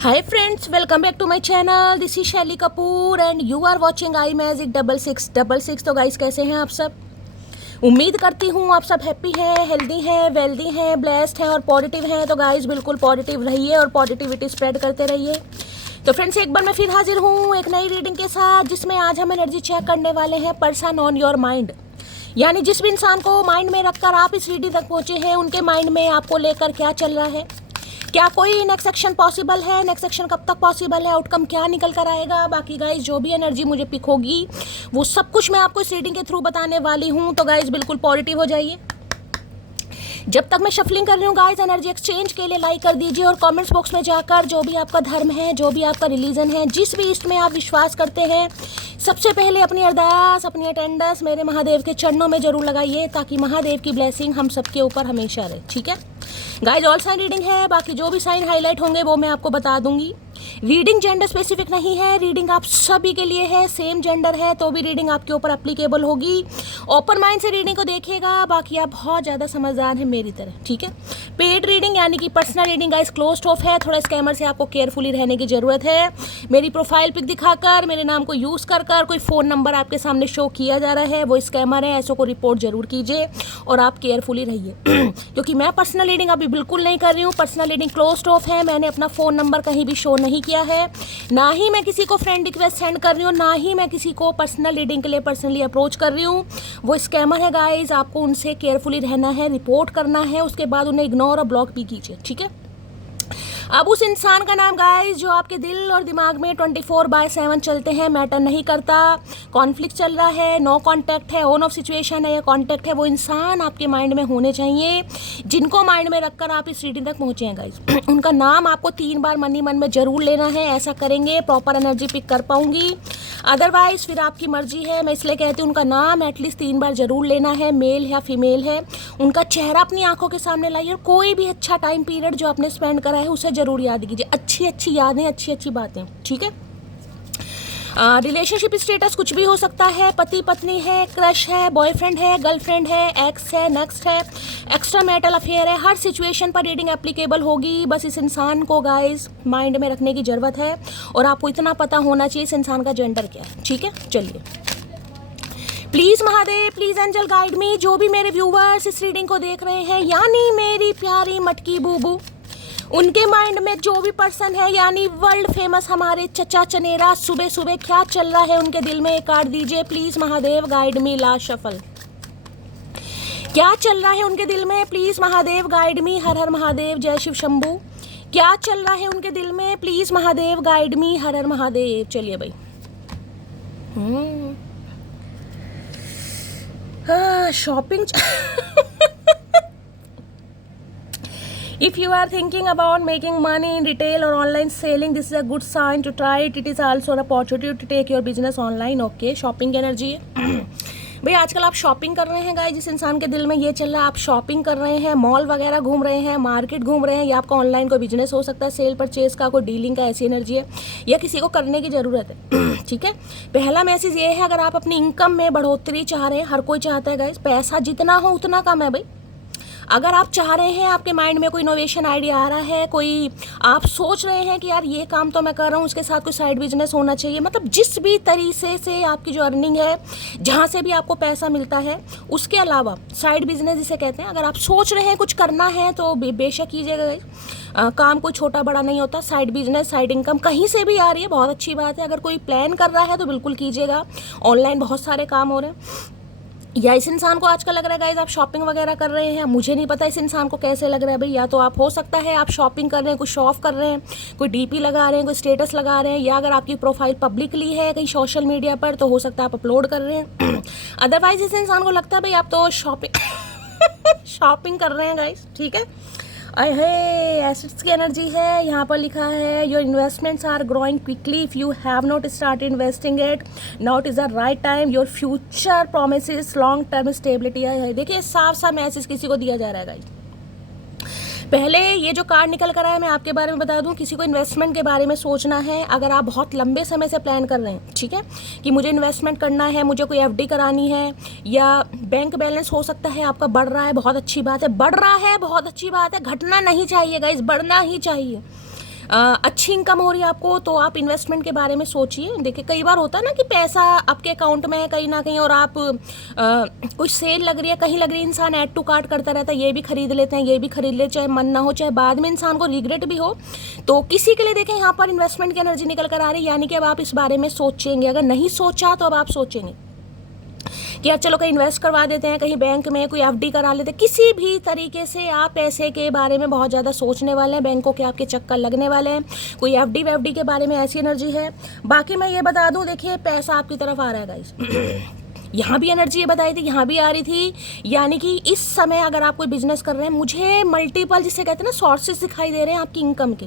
Hi friends, welcome back to my channel. This is Shelly Kapoor and you are watching I magic 6666। तो guys कैसे हैं आप सब? उम्मीद करती हूँ आप सब हैप्पी हैं, हेल्दी हैं, वेल्दी हैं, ब्लेस्ड हैं और पॉजिटिव हैं। तो गाइस बिल्कुल पॉजिटिव रहिए और पॉजिटिविटी स्प्रेड करते रहिए। तो फ्रेंड्स एक बार मैं फिर हाजिर हूँ एक नई रीडिंग के साथ, जिसमें आज हम एनर्जी चेक करने वाले हैं पर्सन ऑन योर माइंड। यानी जिस भी इंसान को माइंड में रखकर आप इस रीडिंग तक पहुँचे हैं, उनके माइंड में आपको लेकर क्या चल रहा है, क्या कोई नेक्स्ट एक्शन पॉसिबल है, नेक्स्ट एक्शन कब तक पॉसिबल है, आउटकम क्या निकल कर आएगा। बाकी गाइज जो भी एनर्जी मुझे पिक होगी वो सब कुछ मैं आपको इस रीडिंग के थ्रू बताने वाली हूँ। तो गाइज बिल्कुल पॉजिटिव हो जाइए। जब तक मैं शफलिंग कर रही हूँ गाइज, एनर्जी एक्सचेंज के लिए लाइक कर दीजिए और कमेंट्स बॉक्स में जाकर जो भी आपका धर्म है, जो भी आपका रिलीजन है, जिस भी इष्ट में आप विश्वास करते हैं, सबसे पहले अपनी अरदास, अपनी अटेंडेंस मेरे महादेव के चरणों में जरूर लगाइए, ताकि महादेव की ब्लेसिंग हम सबके ऊपर हमेशा रहे। ठीक है गाइज, ऑल साइन रीडिंग है, बाकी जो भी साइन हाईलाइट होंगे वो मैं आपको बता दूंगी। रीडिंग जेंडर स्पेसिफिक नहीं है, रीडिंग आप सभी के लिए है। सेम जेंडर है तो भी रीडिंग आपके ऊपर एप्लीकेबल होगी। ओपन माइंड से रीडिंग को देखिएगा, बाकी आप बहुत ज़्यादा समझदार हैं मेरी तरह। ठीक है, पेड रीडिंग यानी कि personal reading guys closed of है। थोड़ा स्कैमर से आपको केयरफुली रहने की ज़रूरत है। मेरी प्रोफाइल पिक दिखाकर, मेरे नाम को यूज़ कर कोई फ़ोन नंबर आपके सामने शो किया जा रहा है, वो स्कैमर है। ऐसों को रिपोर्ट जरूर कीजिए और आप केयरफुली रहिए क्योंकि मैं पर्सनल रीडिंग अभी बिल्कुल नहीं कर रही हूँ। पर्सनल रीडिंग क्लोज्ड ऑफ है। मैंने अपना फ़ोन नंबर कहीं भी शो नहीं किया है, ना ही मैं किसी को फ्रेंड रिक्वेस्ट सेंड कर रही हूँ, ना ही मैं किसी को पर्सनल रीडिंग के लिए पर्सनली अप्रोच कर रही हूँ। वो स्कैमर है गाइज, आपको उनसे केयरफुली रहना है, रिपोर्ट करना है, उसके बाद उन्हें इग्नोर और ब्लॉक भी कीजिए। ठीक है, अब उस इंसान का नाम गाइस जो आपके दिल और दिमाग में 24/7 चलते हैं, मैटर नहीं करता। कॉन्फ्लिक्ट चल रहा है, नो कांटेक्ट है, ऑन ऑफ सिचुएशन है या कांटेक्ट है, वो इंसान आपके माइंड में होने चाहिए जिनको माइंड में रखकर आप इस रीडिंग तक पहुँचे हैं गाइस। उनका नाम आपको 3 बार मन ही मन में जरूर लेना है। ऐसा करेंगे प्रॉपर एनर्जी पिक कर पाऊंगी, अदरवाइज फिर आपकी मर्जी है। मैं इसलिए कहती हूँ उनका नाम एटलीस्ट 3 बार जरूर लेना है, मेल या फीमेल है। उनका चेहरा अपनी आंखों के सामने लाइए और कोई भी अच्छा टाइम पीरियड जो आपने स्पेंड करा है उसे जरूर याद कीजिए। अच्छी अच्छी यादें, अच्छी अच्छी बातें। ठीक है, रिलेशनशिप स्टेटस कुछ भी हो सकता है, पति पत्नी है, क्रश है, बॉयफ्रेंड है, गर्लफ्रेंड है, एक्स है, नेक्स्ट है, एक्स्ट्रा मैरिटल अफेयर है। हर सिचुएशन पर रीडिंग एप्लीकेबल होगी। बस इस इंसान को गाइस माइंड में रखने की ज़रूरत है और आपको इतना पता होना चाहिए इस इंसान का जेंडर क्या है। ठीक है, चलिए please Mahadev, please angel guide me. जो भी मेरे व्यूवर्स इस रीडिंग को देख रहे हैं, यानी मेरी प्यारी मटकी बूबू, उनके माइंड में जो भी पर्सन है, यानी वर्ल्ड फेमस हमारे चचा चनेरा, सुबह सुबह क्या चल रहा है उनके दिल में, एक कार्ड दीजिए please Mahadev, guide me. Last shuffle, क्या चल रहा है उनके दिल में, प्लीज़ महादेव गाइड मी। हर हर महादेव, जय शिव शंभू। क्या चल रहा है उनके दिल में, प्लीज़ महादेव गाइड मी। हर हर महादेव। चलिए भाई, shopping If you are thinking about making money in retail or online selling, this is a good sign to try it. It is also an opportunity to take your business online. Okay, shopping की energy है भाई। आजकल आप shopping कर रहे हैं guys, जिस इंसान के दिल में ये चल रहा है, आप शॉपिंग कर रहे हैं, मॉल वगैरह घूम रहे हैं, मार्केट घूम रहे हैं, या आपका ऑनलाइन कोई बिजनेस हो सकता है, सेल परचेज का, कोई डीलिंग का, ऐसी एनर्जी है, या किसी को करने की ज़रूरत है। ठीक है, पहला मैसेज ये है, अगर आप अपनी इनकम में बढ़ोतरी चाह रहे हैं, हर कोई चाहता है गाइस, पैसा जितना हो उतना कम है भाई। अगर आप चाह रहे हैं, आपके माइंड में कोई इनोवेशन आइडिया आ रहा है, कोई आप सोच रहे हैं कि यार ये काम तो मैं कर रहा हूँ, उसके साथ कोई साइड बिजनेस होना चाहिए, मतलब जिस भी तरीके से आपकी जो अर्निंग है, जहाँ से भी आपको पैसा मिलता है, उसके अलावा साइड बिजनेस जिसे कहते हैं, अगर आप सोच रहे हैं कुछ करना है तो बेशक कीजिएगा। काम कोई छोटा बड़ा नहीं होता। साइड बिजनेस, साइड इनकम कहीं से भी आ रही है, बहुत अच्छी बात है। अगर कोई प्लान कर रहा है तो बिल्कुल कीजिएगा। ऑनलाइन बहुत सारे काम हो रहे हैं। या इस इंसान को आजकल लग रहा है गाइस आप शॉपिंग वगैरह कर रहे हैं, मुझे नहीं पता इस इंसान को कैसे लग रहा है भाई। या तो आप, हो सकता है आप शॉपिंग कर रहे हैं, कुछ शो ऑफ कर रहे हैं, कोई डीपी लगा रहे हैं, कोई स्टेटस लगा रहे हैं, या अगर आपकी प्रोफाइल पब्लिकली है कहीं सोशल मीडिया पर तो हो सकता है आप अपलोड कर रहे हैं। अदरवाइज इस इंसान को लगता है भाई आप तो शॉपिंग शॉपिंग कर रहे हैं गाइस। ठीक है, है एसेट्स की एनर्जी है। यहाँ पर लिखा है your investments are growing quickly, if you have not started investing it now is the right time, your future promises long term stability है। देखिए साफ सा मैसेज किसी को दिया जा रहा है गाइस। पहले ये जो कार्ड निकल कर आया है, मैं आपके बारे में बता दूं, किसी को इन्वेस्टमेंट के बारे में सोचना है, अगर आप बहुत लंबे समय से प्लान कर रहे हैं, ठीक है, कि मुझे इन्वेस्टमेंट करना है, मुझे कोई एफडी करानी है, या बैंक बैलेंस हो सकता है आपका बढ़ रहा है, बहुत अच्छी बात है, बढ़ रहा है बहुत अच्छी बात है, घटना नहीं चाहिए गाइस, बढ़ना ही चाहिए। अच्छी इनकम हो रही है आपको, तो आप इन्वेस्टमेंट के बारे में सोचिए। देखिए कई बार होता है ना कि पैसा आपके अकाउंट में है कहीं ना कहीं, और आप कुछ सेल लग रही है, कहीं लग रही है, इंसान ऐड टू कार्ट करता रहता है, ये भी खरीद लेते हैं, ये भी खरीद ले, चाहे मन ना हो, चाहे बाद में इंसान को रिग्रेट भी हो। तो किसी के लिए देखें यहाँ पर इन्वेस्टमेंट की एनर्जी निकल कर आ रही है, यानी कि अब आप इस बारे में सोचेंगे। अगर नहीं सोचा तो अब आप सोचेंगे कि यार चलो कहीं इन्वेस्ट करवा देते हैं, कहीं बैंक में कोई एफडी करा लेते हैं। किसी भी तरीके से आप पैसे के बारे में बहुत ज़्यादा सोचने वाले हैं, बैंकों के आपके चक्कर लगने वाले हैं, कोई एफडी वेफडी के बारे में ऐसी एनर्जी है। बाकी मैं ये बता दूं, देखिए पैसा आपकी तरफ आ रहा है गाइस। यहाँ भी एनर्जी ये बताई थी, यहाँ भी आ रही थी, यानी कि इस समय अगर आप कोई बिजनेस कर रहे हैं, मुझे मल्टीपल जिसे कहते हैं ना सोर्सेज दिखाई दे रहे हैं आपकी इनकम के।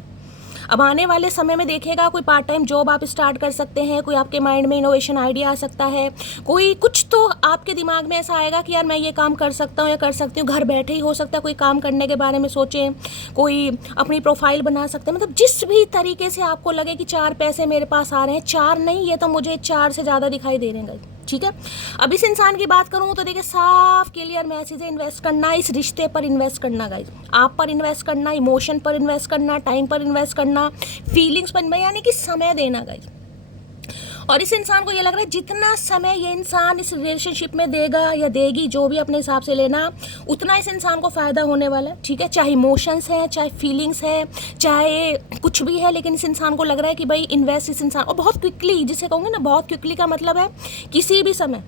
अब आने वाले समय में देखिएगा कोई पार्ट टाइम जॉब आप स्टार्ट कर सकते हैं, कोई आपके माइंड में इनोवेशन आइडिया आ सकता है, कोई कुछ तो आपके दिमाग में ऐसा आएगा कि यार मैं ये काम कर सकता हूँ या कर सकती हूँ। घर बैठे ही हो सकता है, कोई काम करने के बारे में सोचें, कोई अपनी प्रोफाइल बना सकते हैं। मतलब जिस भी तरीके से आपको लगे कि 4 पैसे मेरे पास आ रहे हैं, 4 नहीं, ये तो मुझे 4 से ज़्यादा दिखाई दे रहे हैं। ठीक है, अब इस इंसान की बात करूँ तो देखिए साफ क्लियर मैसेज है, इन्वेस्ट करना, इस रिश्ते पर इन्वेस्ट करना गाइस, आप पर इन्वेस्ट करना, इमोशन पर इन्वेस्ट करना, टाइम पर इन्वेस्ट करना, फीलिंग्स पर, यानी कि समय देना गाइस। और इस इंसान को ये लग रहा है जितना समय ये इंसान इस रिलेशनशिप में देगा या देगी, जो भी अपने हिसाब से लेना, उतना इस इंसान को फ़ायदा होने वाला है। ठीक है, चाहे इमोशंस हैं, चाहे फीलिंग्स है, चाहे कुछ भी है, लेकिन इस इंसान को लग रहा है कि भाई इन्वेस्ट इस इंसान, और बहुत क्विकली, जिसे कहूँगे ना बहुत क्विकली का मतलब है किसी भी समय।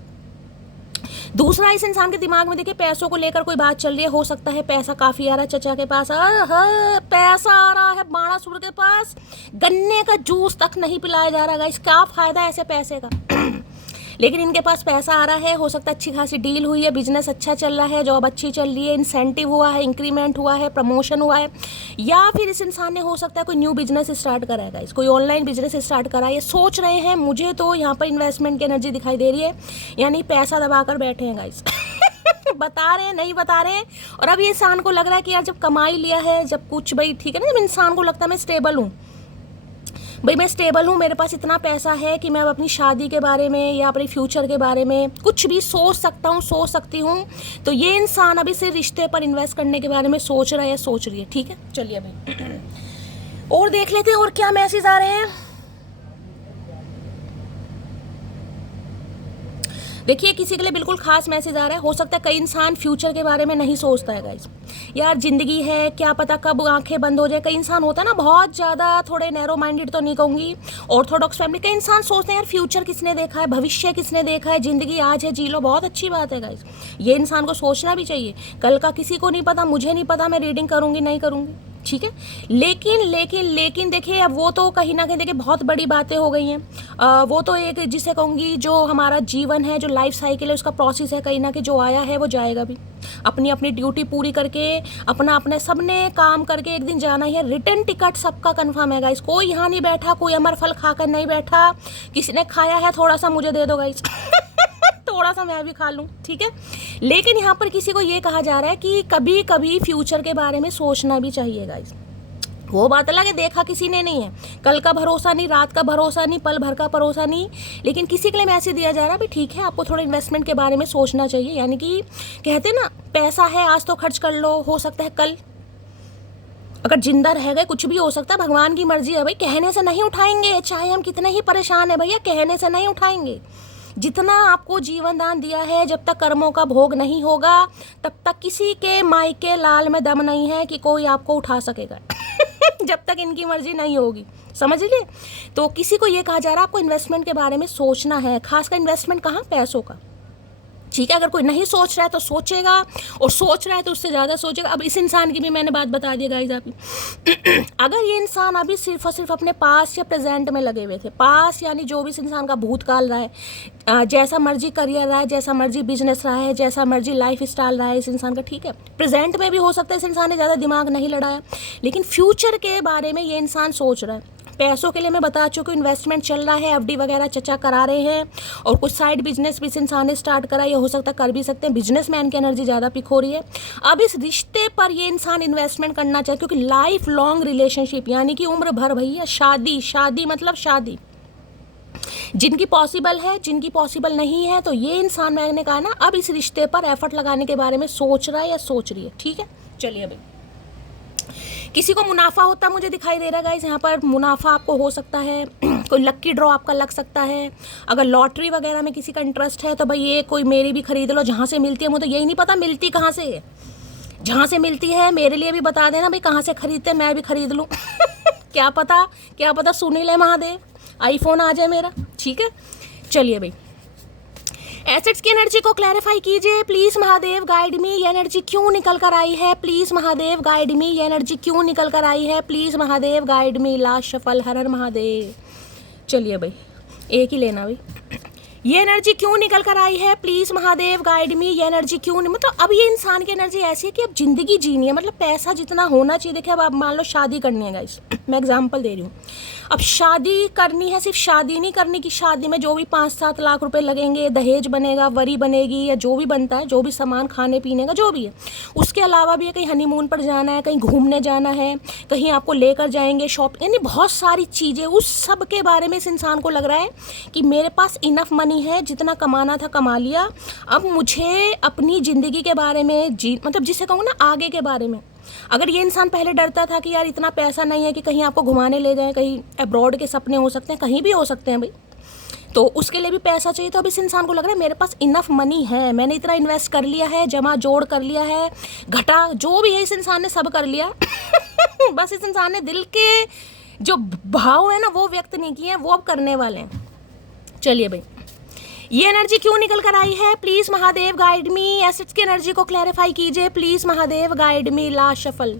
दूसरा, इस इंसान के दिमाग में देखिए पैसों को लेकर कोई बात चल रही है, हो सकता है पैसा काफ़ी आ रहा है चचा के पास, पैसा आ रहा है बाणासुर के पास, गन्ने का जूस तक नहीं पिलाया जा रहा है, इसका फ़ायदा है ऐसे पैसे का। लेकिन इनके पास पैसा आ रहा है, हो सकता है अच्छी खासी डील हुई है, बिजनेस अच्छा चल रहा है, जॉब अच्छी चल रही है, इंसेंटिव हुआ है, इंक्रीमेंट हुआ है, प्रमोशन हुआ है, या फिर इस इंसान ने हो सकता है कोई न्यू बिजनेस स्टार्ट करा है, कोई ऑनलाइन बिजनेस स्टार्ट करा है, ये सोच रहे हैं। मुझे तो यहाँ पर इन्वेस्टमेंट की एनर्जी दिखाई दे रही है, यानी पैसा दबा कर बैठे हैं गाइस। बता रहे हैं नहीं बता रहे हैं। और अब ये इंसान को लग रहा है कि यार जब कमाई लिया है, जब कुछ भाई ठीक है ना, जब इंसान को लगता है मैं स्टेबल हूँ, भाई मैं स्टेबल हूँ, मेरे पास इतना पैसा है कि मैं अब अपनी शादी के बारे में या अपने फ्यूचर के बारे में कुछ भी सोच सकता हूँ, सोच सकती हूँ, तो ये इंसान अभी से रिश्ते पर इन्वेस्ट करने के बारे में सोच रहा है, सोच रही है। ठीक है, चलिए अभी और देख लेते हैं और क्या मैसेज आ रहे हैं। देखिए किसी के लिए बिल्कुल खास मैसेज आ रहा है। हो सकता है कई इंसान फ्यूचर के बारे में नहीं सोचता है गाइस, यार जिंदगी है, क्या पता कब आंखें बंद हो जाए। कई इंसान होता है ना बहुत ज़्यादा, थोड़े नैरो माइंडेड तो नहीं कहूँगी, ऑर्थोडॉक्स फैमिली, कई इंसान सोचते हैं यार फ्यूचर किसने देखा है, भविष्य किसने देखा है, जिंदगी आज है जी लो, बहुत अच्छी बात है गाइस, ये इंसान को सोचना भी चाहिए। कल का किसी को नहीं पता, मुझे नहीं पता मैं रीडिंग करूँगी नहीं करूँगी, ठीक है। लेकिन देखिए अब वो तो कहीं ना कहीं देखिए बहुत बड़ी बातें हो गई हैं। वो तो एक जिसे कहूँगी जो हमारा जीवन है, जो लाइफ साइकिल है, उसका प्रोसेस है, कहीं ना कहीं जो आया है वो जाएगा भी। अपनी अपनी ड्यूटी पूरी करके, अपना अपने सबने काम करके एक दिन जाना ही है। रिटर्न टिकट सबका कंफर्म है गाइस, कोई यहाँ नहीं बैठा, कोई अमर फल खाकर नहीं बैठा। किसी ने खाया है थोड़ा सा मुझे दे दो गाइस थोड़ा सा मैं भी खा लूँ, ठीक है। लेकिन यहाँ पर किसी को ये कहा जा रहा है कि कभी कभी फ्यूचर के बारे में सोचना भी चाहिए गाइस। वो बात अलग है, देखा किसी ने नहीं है, कल का भरोसा नहीं, रात का भरोसा नहीं, पल भर का भरोसा नहीं। लेकिन किसी के लिए मैसेज दिया जा रहा है भी ठीक है, आपको थोड़ा इन्वेस्टमेंट के बारे में सोचना चाहिए। यानी कि कहते ना पैसा है आज तो खर्च कर लो, हो सकता है कल अगर जिंदा रह गए कुछ भी हो सकता है, भगवान की मर्जी है भाई। कहने से नहीं उठाएंगे, चाहे हम कितने ही परेशान है भैया, कहने से नहीं उठाएंगे। जितना आपको जीवन दान दिया है, जब तक कर्मों का भोग नहीं होगा तब तक किसी के मायके लाल में दम नहीं है कि कोई आपको उठा सकेगा जब तक इनकी मर्जी नहीं होगी, समझ लीजिए। तो किसी को ये कहा जा रहा है आपको इन्वेस्टमेंट के बारे में सोचना है, खासकर इन्वेस्टमेंट कहाँ, पैसों का, ठीक है। अगर कोई नहीं सोच रहा है तो सोचेगा, और सोच रहा है तो उससे ज़्यादा सोचेगा। अब इस इंसान की भी मैंने बात बता दी गाइस आपकी अगर ये इंसान अभी सिर्फ और सिर्फ अपने पास या प्रेजेंट में लगे हुए थे, पास यानी जो भी इस इंसान का भूतकाल रहा है, जैसा मर्जी करियर रहा है, जैसा मर्जी बिजनेस रहा है, जैसा मर्जी लाइफ स्टाइल रहा है इस इंसान का, ठीक है। प्रेजेंट में भी हो सकता है इस इंसान ने ज़्यादा दिमाग नहीं लड़ाया, लेकिन फ्यूचर के बारे में ये इंसान सोच रहा है। पैसों के लिए मैं बता चुकी हूँ, इन्वेस्टमेंट चल रहा है, एफडी वगैरह चचा करा रहे हैं, और कुछ साइड बिजनेस भी इस इंसान ने स्टार्ट करा, ये हो सकता है कर भी सकते हैं। बिजनेसमैन की एनर्जी ज़्यादा पिक हो रही है। अब इस रिश्ते पर ये इंसान इन्वेस्टमेंट करना चाहे, क्योंकि लाइफ लॉन्ग रिलेशनशिप यानी कि उम्र भर भैया, शादी मतलब शादी, जिनकी पॉसिबल है, जिनकी पॉसिबल नहीं है, तो ये इंसान मैंने कहा ना अब इस रिश्ते पर एफर्ट लगाने के बारे में सोच रहा है या सोच रही है, ठीक है। चलिए अभी किसी को मुनाफा होता मुझे दिखाई दे रहा है गाइस, यहाँ पर मुनाफा आपको हो सकता है। कोई लक्की ड्रॉ आपका लग सकता है। अगर लॉटरी वगैरह में किसी का इंटरेस्ट है तो भाई ये कोई मेरी भी खरीद लो, जहाँ से मिलती है मुझे तो यही नहीं पता मिलती कहाँ से है। जहाँ से मिलती है मेरे लिए भी बता देना भाई, कहाँ से खरीदते हैं, मैं भी खरीद लूँ। क्या पता सुन ही ले महादेव, आईफोन आ जाए मेरा। ठीक है, चलिए भाई एसेट्स की एनर्जी को क्लैरिफाई कीजिए प्लीज महादेव, गाइड मी। ये एनर्जी क्यों निकल कर आई है प्लीज महादेव, गाइड मी। ये एनर्जी क्यों निकल कर आई है please Mahadev, guide me. Last shuffle, हर हर महादेव। चलिए भाई एक ही लेना भाई। ये एनर्जी क्यों निकल कर आई है प्लीज महादेव, गाइड मी। ये एनर्जी क्यों नहीं, मतलब अब ये इंसान की एनर्जी ऐसी है कि अब जिंदगी जीनी है, मतलब पैसा जितना होना चाहिए। देखिए अब आप मान लो शादी करनी है गाइस, मैं एग्जांपल दे रही हूँ। अब शादी करनी है, सिर्फ शादी नहीं करनी कि शादी में जो भी 5-7 लाख रुपए लगेंगे, दहेज बनेगा, वरी बनेगी, या जो भी बनता है, जो भी सामान खाने पीने का जो भी है, उसके अलावा भी कहीं हनीमून पर जाना है, कहीं घूमने जाना है, कहीं आपको लेकर जाएंगे शॉप, यानी बहुत सारी चीज़ें। उस सब के बारे में इस इंसान को लग रहा है कि मेरे पास इनफ मनी है, जितना कमाना था कमा लिया, अब मुझे अपनी ज़िंदगी के बारे में मतलब जिसे कहूँ ना आगे के बारे में। अगर ये इंसान पहले डरता था कि यार इतना पैसा नहीं है कि कहीं आपको घुमाने ले जाएं, कहीं अब्रॉड के सपने हो सकते हैं, कहीं भी हो सकते हैं भाई, तो उसके लिए भी पैसा चाहिए। तो अब इस इंसान को लग रहा है मेरे पास इनफ मनी है, मैंने इतना इन्वेस्ट कर लिया है, जमा जोड़ कर लिया है, घटा जो भी है इस इंसान ने सब कर लिया। बस इस इंसान ने दिल के जो भाव है ना वो व्यक्त नहीं किए हैं, वो अब करने वाले हैं। चलिए भाई ये एनर्जी क्यों निकल कर आई है please Mahadev, guide me. Assets की एनर्जी को क्लैरिफाई कीजिए please Mahadev, guide me. Last shuffle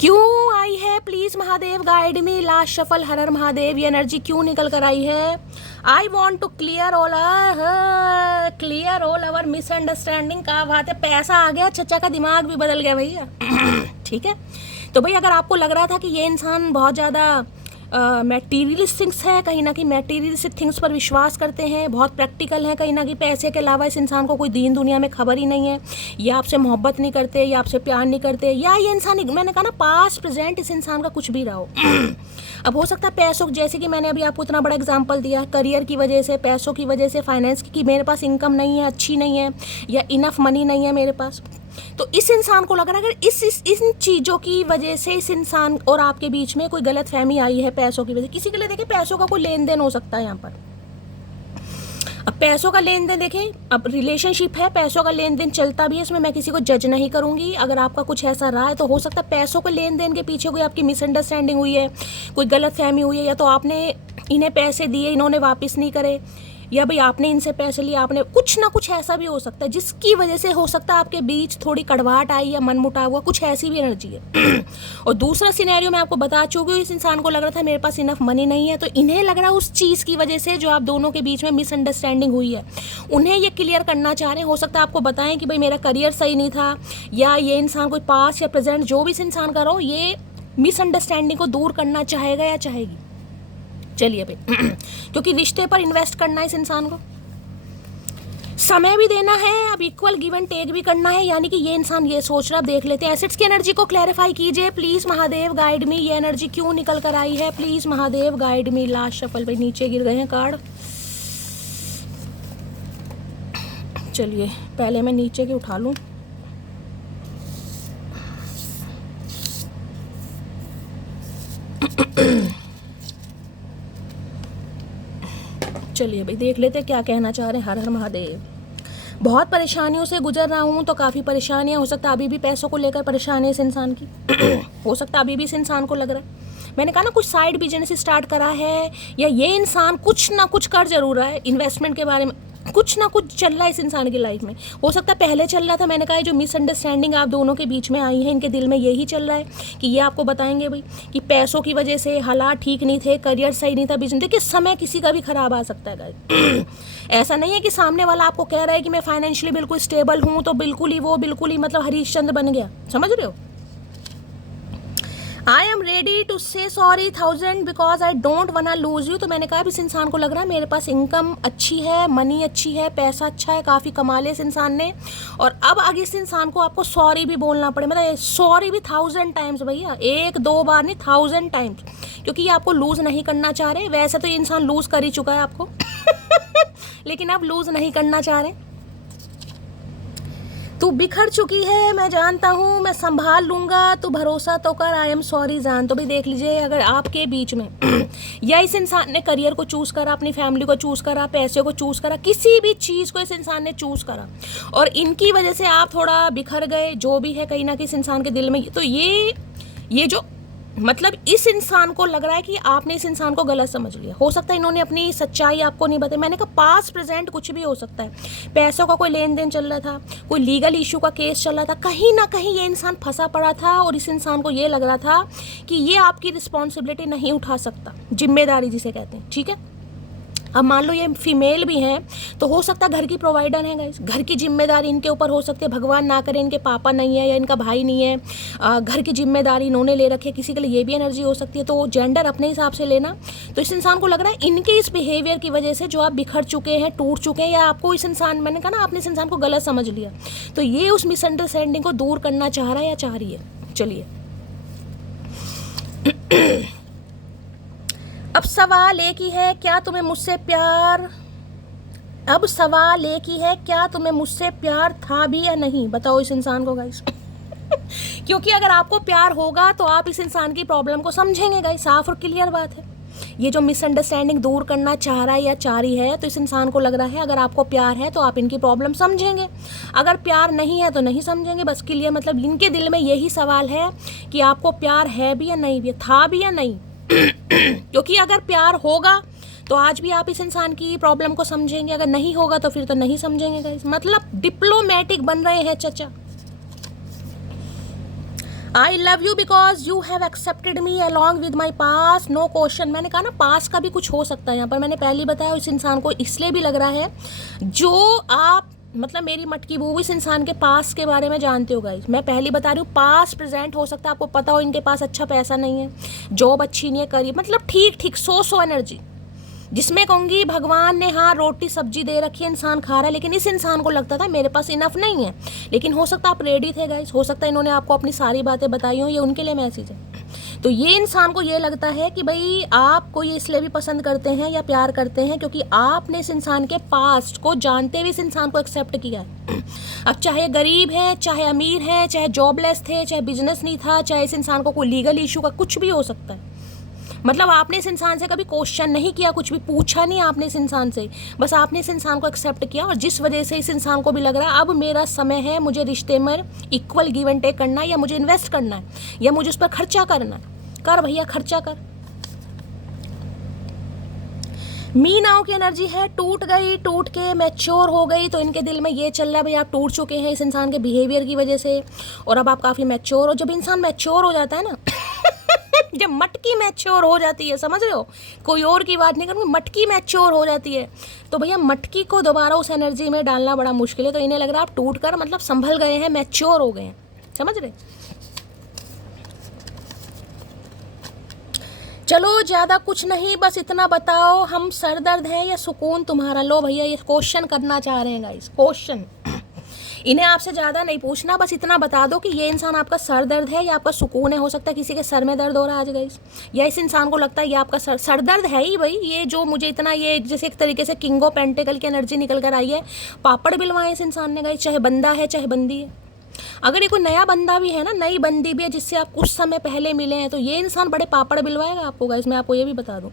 क्यों आई है please Mahadev, guide me. Last shuffle, हर हर महादेव। ये एनर्जी क्यों निकल कर आई है? I want to clear all our misunderstanding. का बात है, पैसा आ गया, चचा का दिमाग भी बदल गया भैया। ठीक है, तो भाई अगर आपको लग रहा था कि ये इंसान बहुत ज़्यादा मैटीरियलिस्टिक्स है, कहीं ना कहीं मैटीरियलिस्टिक थिंग्स पर विश्वास करते हैं, बहुत प्रैक्टिकल है, कहीं ना कहीं पैसे के अलावा इस इंसान को कोई दीन दुनिया में खबर ही नहीं है, या आपसे मोहब्बत नहीं करते, या आपसे प्यार नहीं करते, या ये इंसान, मैंने कहा ना पास्ट प्रेजेंट इस इंसान का कुछ भी रहा हो। अब हो सकता है पैसों, जैसे कि मैंने अभी आपको इतना बड़ा एग्जांपल दिया, करियर की वजह से, पैसों की वजह से, फाइनेंस की मेरे पास इनकम नहीं है, अच्छी नहीं है, या इनफ मनी नहीं है मेरे पास, तो इस इंसान को लग रहा है अगर इन चीज़ों की वजह से इस इंसान और आपके बीच में कोई गलत फहमी आई है पैसों की वजह से। किसी के लिए देखिए पैसों का कोई लेन देन हो सकता है यहाँ पर। अब पैसों का लेन देन देखें, अब रिलेशनशिप है, पैसों का लेन देन चलता भी है, इसमें मैं किसी को जज नहीं करूंगी। अगर आपका कुछ ऐसा रहा है तो हो सकता है पैसों के लेन देन के पीछे कोई आपकी मिसअंडरस्टैंडिंग हुई है, कोई गलत फहमी हुई है, या तो आपने इन्हें पैसे दिए, इन्होंने वापस नहीं करे, या भाई आपने इनसे पैसे लिए, आपने कुछ ना कुछ ऐसा भी हो सकता है जिसकी वजह से हो सकता है आपके बीच थोड़ी कड़वाहट आई या मन मुटाव हुआ, कुछ ऐसी भी एनर्जी है। और दूसरा सिनेरियो मैं आपको बता चुकी हूँ, इस इंसान को लग रहा था मेरे पास इनफ मनी नहीं है, तो इन्हें लग रहा है उस चीज़ की वजह से जो आप दोनों के बीच में मिसअंडरस्टैंडिंग हुई है, उन्हें ये क्लियर करना चाह रहे हैं। हो सकता है आपको बताएं कि भाई मेरा करियर सही नहीं था, या ये इंसान कोई पास्ट या प्रेजेंट जो भी इस इंसान का रहो, ये मिसअंडरस्टैंडिंग को दूर करना चाहेगा या चाहेगी। चलिए भाई, क्योंकि रिश्ते पर इन्वेस्ट करना है इस इंसान को, समय भी देना है, अब इक्वल गिव एंड टेक भी करना है, यानी कि ये इंसान ये सोच रहा है। देख लेते हैं एसेट्स की एनर्जी को क्लैरिफाई कीजिए प्लीज महादेव, गाइड मी। ये एनर्जी क्यों निकल कर आई है please Mahadev, guide me. Last shuffle, भाई नीचे गिर गए हैं कार्ड। चलिए पहले मैं नीचे के उठा लूं। चलिए भाई देख लेते क्या कहना चाह रहे हैं। हर हर महादेव। बहुत परेशानियों से गुजर रहा हूँ, तो काफ़ी परेशानियाँ, हो सकता है अभी भी पैसों को लेकर परेशानी है इस इंसान की। हो सकता है अभी भी इस इंसान को लग रहा है, मैंने कहा ना कुछ साइड बिजनेस स्टार्ट करा है, या ये इंसान कुछ ना कुछ कर जरूर रहा है, इन्वेस्टमेंट के बारे में कुछ ना कुछ चल रहा है इस इंसान की लाइफ में। हो सकता है पहले चल रहा था, मैंने कहा जो मिसअंडरस्टैंडिंग आप दोनों के बीच में आई है, इनके दिल में यही चल रहा है कि ये आपको बताएंगे भाई कि पैसों की वजह से हालात ठीक नहीं थे, करियर सही नहीं था, बिजनेस, देखिए समय किसी का भी खराब आ सकता है गाइस। ऐसा नहीं है कि सामने वाला आपको कह रहा है कि मैं फाइनेंशियली बिल्कुल स्टेबल हूँ, तो बिल्कुल ही मतलब हरीशचंद्र बन गया, समझ रहे हो। आई एम रेडी टू से सॉरी 1000 बिकॉज आई डोंट वाना लूज यू। तो मैंने कहा इस इंसान को लग रहा है मेरे पास इनकम अच्छी है, मनी अच्छी है, पैसा अच्छा है, काफ़ी कमा लिया इस इंसान ने, और अब आगे इस इंसान को आपको सॉरी भी बोलना पड़े, मतलब सॉरी भी 1000 टाइम्स भैया, 1-2 बार नहीं 1000 टाइम्स, क्योंकि ये आपको लूज नहीं करना चाह रहे। वैसे तो ये इंसान लूज कर ही चुका है आपको लेकिन अब लूज नहीं करना चाह रहे। तू बिखर चुकी है, मैं जानता हूँ, मैं संभाल लूँगा, तू भरोसा तो कर, आई एम सॉरी जान। तो भी देख लीजिए, अगर आपके बीच में या इस इंसान ने करियर को चूज़ करा, अपनी फैमिली को चूज़ करा, पैसे को चूज़ करा, किसी भी चीज़ को इस इंसान ने चूज़ करा और इनकी वजह से आप थोड़ा बिखर गए, जो भी है कहीं ना कहीं इस इंसान के दिल में, तो ये जो मतलब इस इंसान को लग रहा है कि आपने इस इंसान को गलत समझ लिया। हो सकता है इन्होंने अपनी सच्चाई आपको नहीं बताई। मैंने कहा पास्ट प्रेजेंट कुछ भी हो सकता है। पैसों का कोई लेन देन चल रहा था, कोई लीगल इशू का केस चल रहा था, कहीं ना कहीं ये इंसान फंसा पड़ा था और इस इंसान को ये लग रहा था कि ये आपकी रिस्पॉन्सिबिलिटी नहीं उठा सकता, जिम्मेदारी जिसे कहते हैं, ठीक है। अब मान लो ये फीमेल भी हैं तो हो सकता है घर की प्रोवाइडर है गाइस, घर की जिम्मेदारी इनके ऊपर हो सकती है। भगवान ना करे इनके पापा नहीं है या इनका भाई नहीं है, घर की जिम्मेदारी इन्होंने ले रखी है, किसी के लिए ये भी एनर्जी हो सकती है। तो जेंडर अपने हिसाब से लेना। तो इस इंसान को लग रहा है इनके इस बिहेवियर की वजह से जो आप बिखर चुके हैं, टूट चुके हैं, या आपको इस इंसान, मैंने कहा ना आपने इस इंसान को गलत समझ लिया, तो ये उस मिसअंडरस्टैंडिंग को दूर करना चाह रहा है या चाह रही है। चलिए अब सवाल एक ही है, क्या तुम्हें मुझसे प्यार, अब सवाल एक ही है, क्या तुम्हें मुझसे प्यार था भी या नहीं, बताओ इस इंसान को गाइस। क्योंकि अगर आपको प्यार होगा तो आप इस इंसान की प्रॉब्लम को समझेंगे गाइस, साफ और क्लियर बात है। ये जो मिसअंडरस्टैंडिंग दूर करना चाह रहा है या चाह रही है, तो इस इंसान को लग रहा है अगर आपको प्यार है तो आप इनकी प्रॉब्लम समझेंगे, अगर प्यार नहीं है तो नहीं समझेंगे। बस क्लियर, मतलब इनके दिल में यही सवाल है कि आपको प्यार है भी या नहीं, भी था भी या नहीं। क्योंकि अगर प्यार होगा तो आज भी आप इस इंसान की प्रॉब्लम को समझेंगे, अगर नहीं होगा तो फिर तो नहीं समझेंगे गाइस। मतलब डिप्लोमेटिक बन रहे हैं चचा। I love you because you have accepted me along with my past, no question. मैंने कहा ना पास का भी कुछ हो सकता है यहाँ पर। मैंने पहले बताया इस इंसान को इसलिए भी लग रहा है जो आप, मतलब मेरी मटकी वो इस इंसान के पास के बारे में जानते हो गाइस। मैं पहले बता रही हूँ, पास प्रेजेंट हो सकता है आपको पता हो इनके पास अच्छा पैसा नहीं है, जॉब अच्छी नहीं है, करियर मतलब ठीक ठीक सो एनर्जी, जिसमें कहूँगी भगवान ने हाँ रोटी सब्जी दे रखी है, इंसान खा रहा है, लेकिन इस इंसान को लगता था मेरे पास इनफ नहीं है। लेकिन हो सकता आप रेडी थे गाइस, हो सकता है इन्होंने आपको अपनी सारी बातें बताई हो, ये उनके लिए मैसेज है। तो ये इंसान को ये लगता है कि भाई आपको ये इसलिए भी पसंद करते हैं या प्यार करते हैं क्योंकि आपने इस इंसान के पास्ट को जानते हुए इस इंसान को एक्सेप्ट किया है। अब चाहे गरीब है, चाहे अमीर है, चाहे जॉबलेस थे, चाहे बिजनेस नहीं था, चाहे इस इंसान को कोई लीगल इशू का कुछ भी हो सकता है, मतलब आपने इस इंसान से कभी क्वेश्चन नहीं किया, कुछ भी पूछा नहीं आपने इस इंसान से, बस आपने इस इंसान को एक्सेप्ट किया। और जिस वजह से इस इंसान को भी लग रहा है अब मेरा समय है, मुझे रिश्ते में इक्वल गिव एंड टेक करना है, या मुझे इन्वेस्ट करना है, या मुझे उस पर खर्चा करना है। कर भैया खर्चा कर। मीनाओं की एनर्जी है, टूट गई, टूट के मैच्योर हो गई। तो इनके दिल में ये चल रहा है भाई आप टूट चुके हैं इस इंसान के बिहेवियर की वजह से, और अब आप काफ़ी मैच्योर हो। जब इंसान मैच्योर हो जाता है ना जब मटकी मैच्योर हो जाती है, समझ रहे हो, कोई और की बात नहीं करूँगी, मटकी मैच्योर हो जाती है, तो भैया मटकी को दोबारा उस एनर्जी में डालना बड़ा मुश्किल है। तो इन्हें लग रहा है आप टूट कर मतलब संभल गए हैं, मैच्योर हो गए हैं, समझ रहे। चलो ज़्यादा कुछ नहीं, बस इतना बताओ हम सरदर्द हैं या सुकून तुम्हारा। लो भैया ये क्वेश्चन करना चाह रहे हैं गाइस, क्वेश्चन। इन्हें आपसे ज़्यादा नहीं पूछना, बस इतना बता दो कि ये इंसान आपका सर दर्द है या आपका सुकून है। हो सकता है किसी के सर में दर्द हो रहा है आज गाइस, या इस इंसान को लगता है ये आपका सर दर्द है ही भाई। ये जो मुझे इतना, ये जैसे एक तरीके से किंग ऑफ पेंटिकल की एनर्जी निकल कर आई है, पापड़ बिलवाए इस इंसान ने गाइस, चाहे बंदा है चाहे बंदी है। अगर ये कोई नया बंदा भी है ना, नई बंदी भी है जिससे आप कुछ समय पहले मिले हैं, तो ये इंसान बड़े पापड़ बिलवाएगा आपको गाइस, मैं आपको ये भी बता दूं।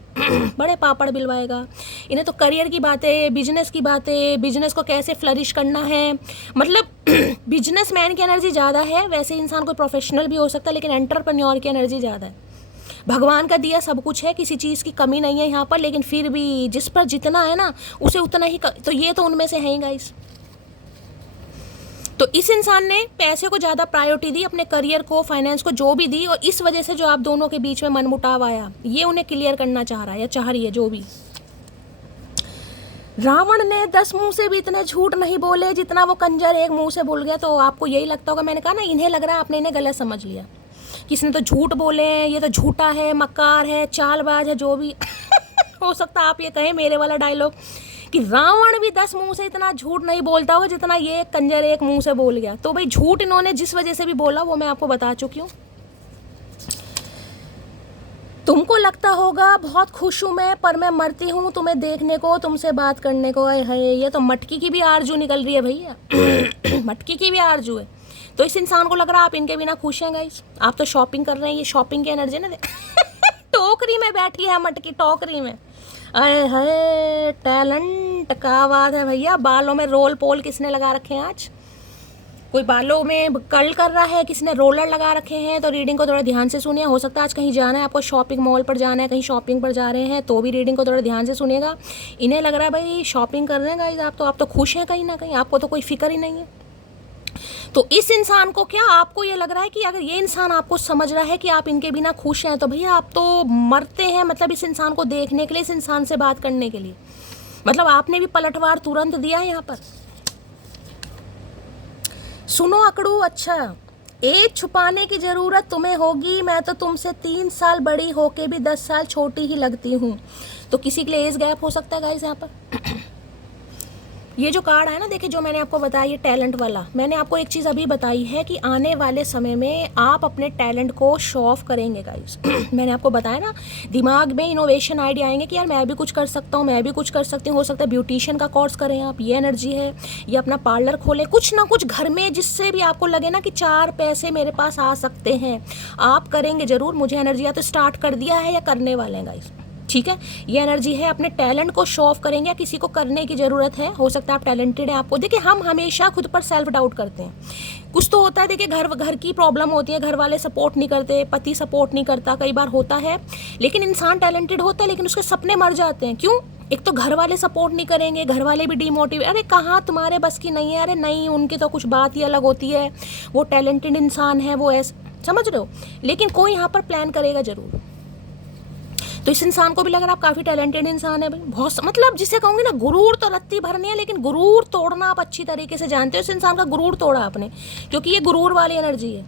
बड़े पापड़ बिलवाएगा। इन्हें तो करियर की बातें, बिजनेस की बातें, बिजनेस को कैसे फ्लरिश करना है, मतलब बिजनेसमैन की एनर्जी ज़्यादा है। वैसे इंसान कोई प्रोफेशनल भी हो सकता है, लेकिन एंटरप्रेन्योर की एनर्जी ज़्यादा है। भगवान का दिया सब कुछ है, किसी चीज़ की कमी नहीं है यहाँ पर, लेकिन फिर भी जिस पर जितना है ना उसे उतना ही तो ये तो उनमें से है ही गाइस। तो इस इंसान ने पैसे को ज़्यादा प्रायोरिटी दी, अपने करियर को, फाइनेंस को, जो भी दी, और इस वजह से जो आप दोनों के बीच में मनमुटाव आया, ये उन्हें क्लियर करना चाह रहा है या चाह रही है, जो भी। रावण ने 10 मुंह से भी इतने झूठ नहीं बोले जितना वो कंजर एक मुंह से बोल गया। तो आपको यही लगता होगा, मैंने कहा ना इन्हें लग रहा है आपने इन्हें गलत समझ लिया, किसने तो झूठ बोले हैं, ये तो झूठा है, मक्कार है, चालबाज है, जो भी। हो सकता आप ये कहें मेरे वाला डायलॉग कि रावण भी 10 मुंह से इतना झूठ नहीं बोलता होगा जितना ये कंजर एक मुंह से बोल गया। तो भाई झूठ इन्होंने जिस वजह से भी बोला वो मैं आपको बता चुकी हूँ। तुमको लगता होगा बहुत खुश हूँ मैं, पर मैं मरती हूँ तुम्हें देखने को, तुमसे बात करने को। हाय हाय, ये तो मटकी की भी आरजू निकल रही है भैया। मटकी की भी आरजू है। तो इस इंसान को लग रहा है आप इनके बिना खुश हैं गाइस, आप तो शॉपिंग कर रहे हैं, ये शॉपिंग की एनर्जी ना टोकरी में बैठी है मटकी, टोकरी में। अरे है टैलेंट, क्या बात है भैया। बालों में रोल पोल किसने लगा रखे हैं आज? कोई बालों में कर्ल कर रहा है, किसी ने रोलर लगा रखे हैं। तो रीडिंग को थोड़ा ध्यान से सुनिए। हो सकता है आज कहीं जाना है आपको, शॉपिंग मॉल पर जाना है, कहीं शॉपिंग पर जा रहे हैं, तो भी रीडिंग को थोड़ा ध्यान से सुनिएगा। इन्हें लग रहा है भाई शॉपिंग कर रहे हैं गाइस, आप तो खुश हैं कहीं ना कहीं, आपको तो कोई फिक्र ही नहीं है। तो इस इंसान को क्या, आपको ये लग रहा है कि अगर ये इंसान आपको समझ रहा है कि आप इनके बिना खुश हैं, तो भैया आप तो मरते हैं मतलब इस इंसान को देखने के लिए, इस इंसान से बात करने के लिए। मतलब आपने भी पलटवार तुरंत दिया है यहाँ पर। सुनो अकड़ू, अच्छा एज छुपाने की ज़रूरत तुम्हें होगी, मैं तो तुमसे 3 साल बड़ी होके भी 10 साल छोटी ही लगती हूँ। तो किसी के लिए एज गैप हो सकता है गाइस यहाँ पर। ये जो कार्ड है ना, देखिए जो मैंने आपको बताया ये टैलेंट वाला, मैंने आपको एक चीज़ अभी बताई है कि आने वाले समय में आप अपने टैलेंट को शो ऑफ करेंगे गाइस। मैंने आपको बताया ना, दिमाग में इनोवेशन आइडिया आएंगे कि यार मैं भी कुछ कर सकता हूँ, मैं भी कुछ कर सकती हूँ। हो सकता है ब्यूटिशियन का कोर्स करें आप, ये एनर्जी है, या अपना पार्लर खोलें, कुछ ना कुछ घर में जिससे भी आपको लगे ना कि 4 पैसे मेरे पास आ सकते हैं, आप करेंगे ज़रूर। मुझे एनर्जी या तो स्टार्ट कर दिया है या करने वाले हैं गाइस, ठीक है। ये एनर्जी है, अपने टैलेंट को शो ऑफ करेंगे या किसी को करने की ज़रूरत है। हो सकता है आप टैलेंटेड हैं, आपको देखिए हम हमेशा खुद पर सेल्फ डाउट करते हैं। कुछ तो होता है, देखिए घर की प्रॉब्लम होती है, घर वाले सपोर्ट नहीं करते, पति सपोर्ट नहीं करता, कई बार होता है। लेकिन इंसान टैलेंटेड होता है लेकिन उसके सपने मर जाते हैं। क्यों? एक तो घर वाले सपोर्ट नहीं करेंगे, घर वाले भी डीमोटिवेट, अरे कहाँ तुम्हारे बस की नहीं है, अरे नहीं उनकी तो कुछ बात ही अलग होती है, वो टैलेंटेड इंसान है, वो ऐसे, समझ रहे हो। लेकिन कोई यहाँ पर प्लान करेगा ज़रूर। तो इस इंसान को भी लग रहा है आप काफ़ी टैलेंटेड इंसान है भाई, बहुत, मतलब जिसे कहूँगी ना, गुरूर तो रत्ती भरनी है, लेकिन गुरूर तोड़ना आप अच्छी तरीके से जानते हो। इस इंसान का गुरूर तोड़ा आपने, क्योंकि ये गुरूर वाली एनर्जी है।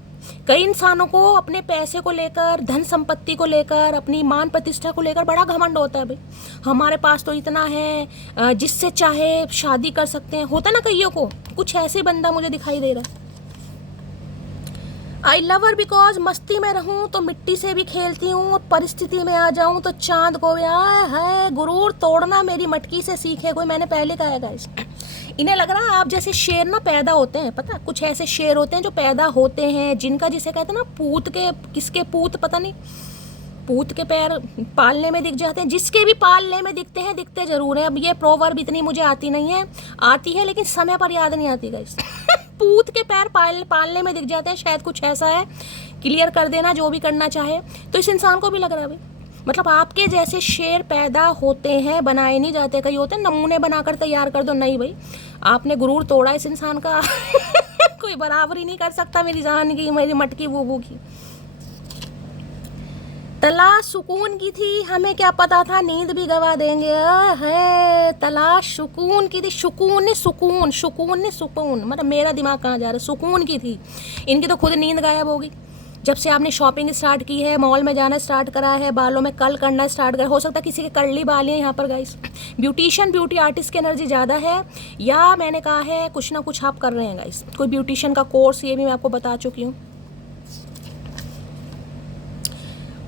कई इंसानों को अपने पैसे को लेकर, धन संपत्ति को लेकर, अपनी मान प्रतिष्ठा को लेकर बड़ा घमंड होता है भाई, हमारे पास तो इतना है, जिससे चाहे शादी कर सकते हैं, होता ना कईयों को। कुछ ऐसे बंदा मुझे दिखाई दे रहा है। आई लव हर बिकॉज मस्ती में रहूं तो मिट्टी से भी खेलती हूँ, और परिस्थिति में आ जाऊं तो चांद को भी है। गुरूर तोड़ना मेरी मटकी से सीखे कोई, मैंने पहले कहा है गाइस। इन्हें लग रहा है आप जैसे शेर ना पैदा होते हैं, पता, कुछ ऐसे शेर होते हैं जो पैदा होते हैं, जिनका जिसे कहते हैं ना पूत के, किसके पूत पता नहीं, पूत के पैर पालने में दिख जाते हैं। जिसके भी पालने में दिखते हैं, दिखते जरूर हैं। अब ये प्रोवर्ब इतनी मुझे आती नहीं है, आती है लेकिन समय पर याद नहीं आती गाइस। पूत के पैर पालने में दिख जाते हैं, शायद कुछ ऐसा है। क्लियर कर देना जो भी करना चाहे। तो इस इंसान को भी लग रहा है भाई, मतलब आपके जैसे शेर पैदा होते हैं, बनाए नहीं जाते। कई होते हैं नमूने बनाकर तैयार कर दो, नहीं भाई, आपने गुरूर तोड़ा इस इंसान का। कोई बराबरी नहीं कर सकता मेरी जान की, मेरी मटकी बूबू की। तलाश सुकून की थी, हमें क्या पता था नींद भी गवा देंगे। है तलाश सुकून की थी, सुकून ने सुकून, सुकून ने सुकून, मतलब मेरा दिमाग कहाँ जा रहा है, सुकून की थी। इनकी तो खुद नींद गायब होगी जब से आपने शॉपिंग स्टार्ट की है, मॉल में जाना स्टार्ट करा है, बालों में कर्ल करना स्टार्ट करा। हो सकता है किसी के कर्ली बाल हैं यहाँ पर गाइस। ब्यूटिशियन, ब्यूटी आर्टिस्ट की एनर्जी ज़्यादा है, या मैंने कहा है कुछ ना कुछ आप कर रहे हैं गाइस, कोई ब्यूटिशियन का कोर्स, ये भी मैं आपको बता चुकी हूँ।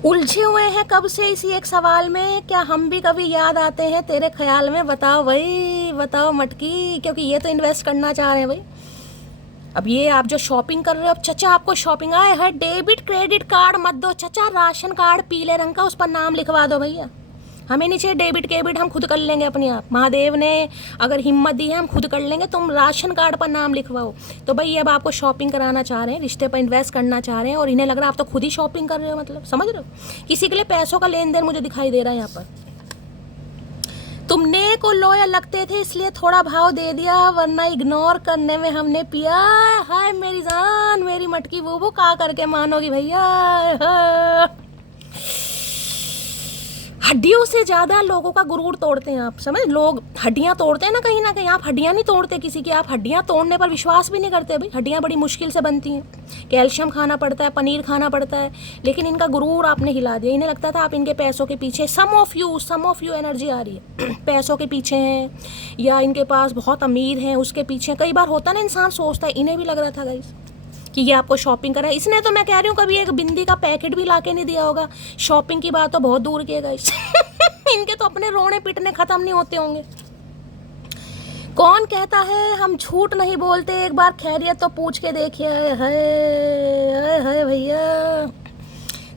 उलझे हुए हैं कब से इसी एक सवाल में, क्या हम भी कभी याद आते हैं तेरे ख्याल में? बताओ भाई, बताओ मटकी, क्योंकि ये तो इन्वेस्ट करना चाह रहे हैं भाई। अब ये आप जो शॉपिंग कर रहे हो, अब चचा आपको शॉपिंग आए है, डेबिट क्रेडिट कार्ड मत दो चचा, राशन कार्ड पीले रंग का, उस पर नाम लिखवा दो भैया। हमें नहीं चाहिए डेबिट क्रेडिट, हम खुद कर लेंगे अपने आप। महादेव ने अगर हिम्मत दी है, हम खुद कर लेंगे, तुम राशन कार्ड पर नाम लिखवाओ। तो भाई अब आपको शॉपिंग कराना चाह रहे हैं, रिश्ते पर इन्वेस्ट करना चाह रहे हैं, और इन्हें लग रहा है आप तो खुद ही शॉपिंग कर रहे हो, मतलब समझ रहे हो। किसी के लिए पैसों का लेन देन मुझे दिखाई दे रहा है यहाँ पर। तुमने को लोया लगते थे इसलिए थोड़ा भाव दे दिया, वरना इग्नोर करने में हमने पिया। हाय मेरी जान, मेरी मटकी बूबू, का करके मानोगी भैया। हड्डियों से ज़्यादा लोगों का गुरूर तोड़ते हैं आप, समझ। लोग हड्डियाँ तोड़ते हैं ना कहीं, आप हड्डियाँ नहीं तोड़ते किसी की, आप हड्डियाँ तोड़ने पर विश्वास भी नहीं करते भाई। हड्डियाँ बड़ी मुश्किल से बनती हैं, कैल्शियम खाना पड़ता है, पनीर खाना पड़ता है, लेकिन इनका गुरूर आपने हिला दिया। इन्हें लगता था आप इनके पैसों के पीछे, सम ऑफ यू एनर्जी आ रही है, पैसों के पीछे हैं, या इनके पास बहुत अमीर हैं उसके पीछे। कई बार होता ना, इंसान सोचता है, इन्हें भी लग रहा था गाइस कि ये आपको शॉपिंग करा है। इसने तो, मैं कह रही हूँ, कभी एक बिंदी का पैकेट भी लाके नहीं दिया होगा। शॉपिंग की बात तो बहुत दूर की है गाइस। इनके तो अपने रोने पिटने खत्म नहीं होते होंगे। कौन कहता है हम झूठ नहीं बोलते, एक बार खैरियत तो पूछ के देखिए। है भैया।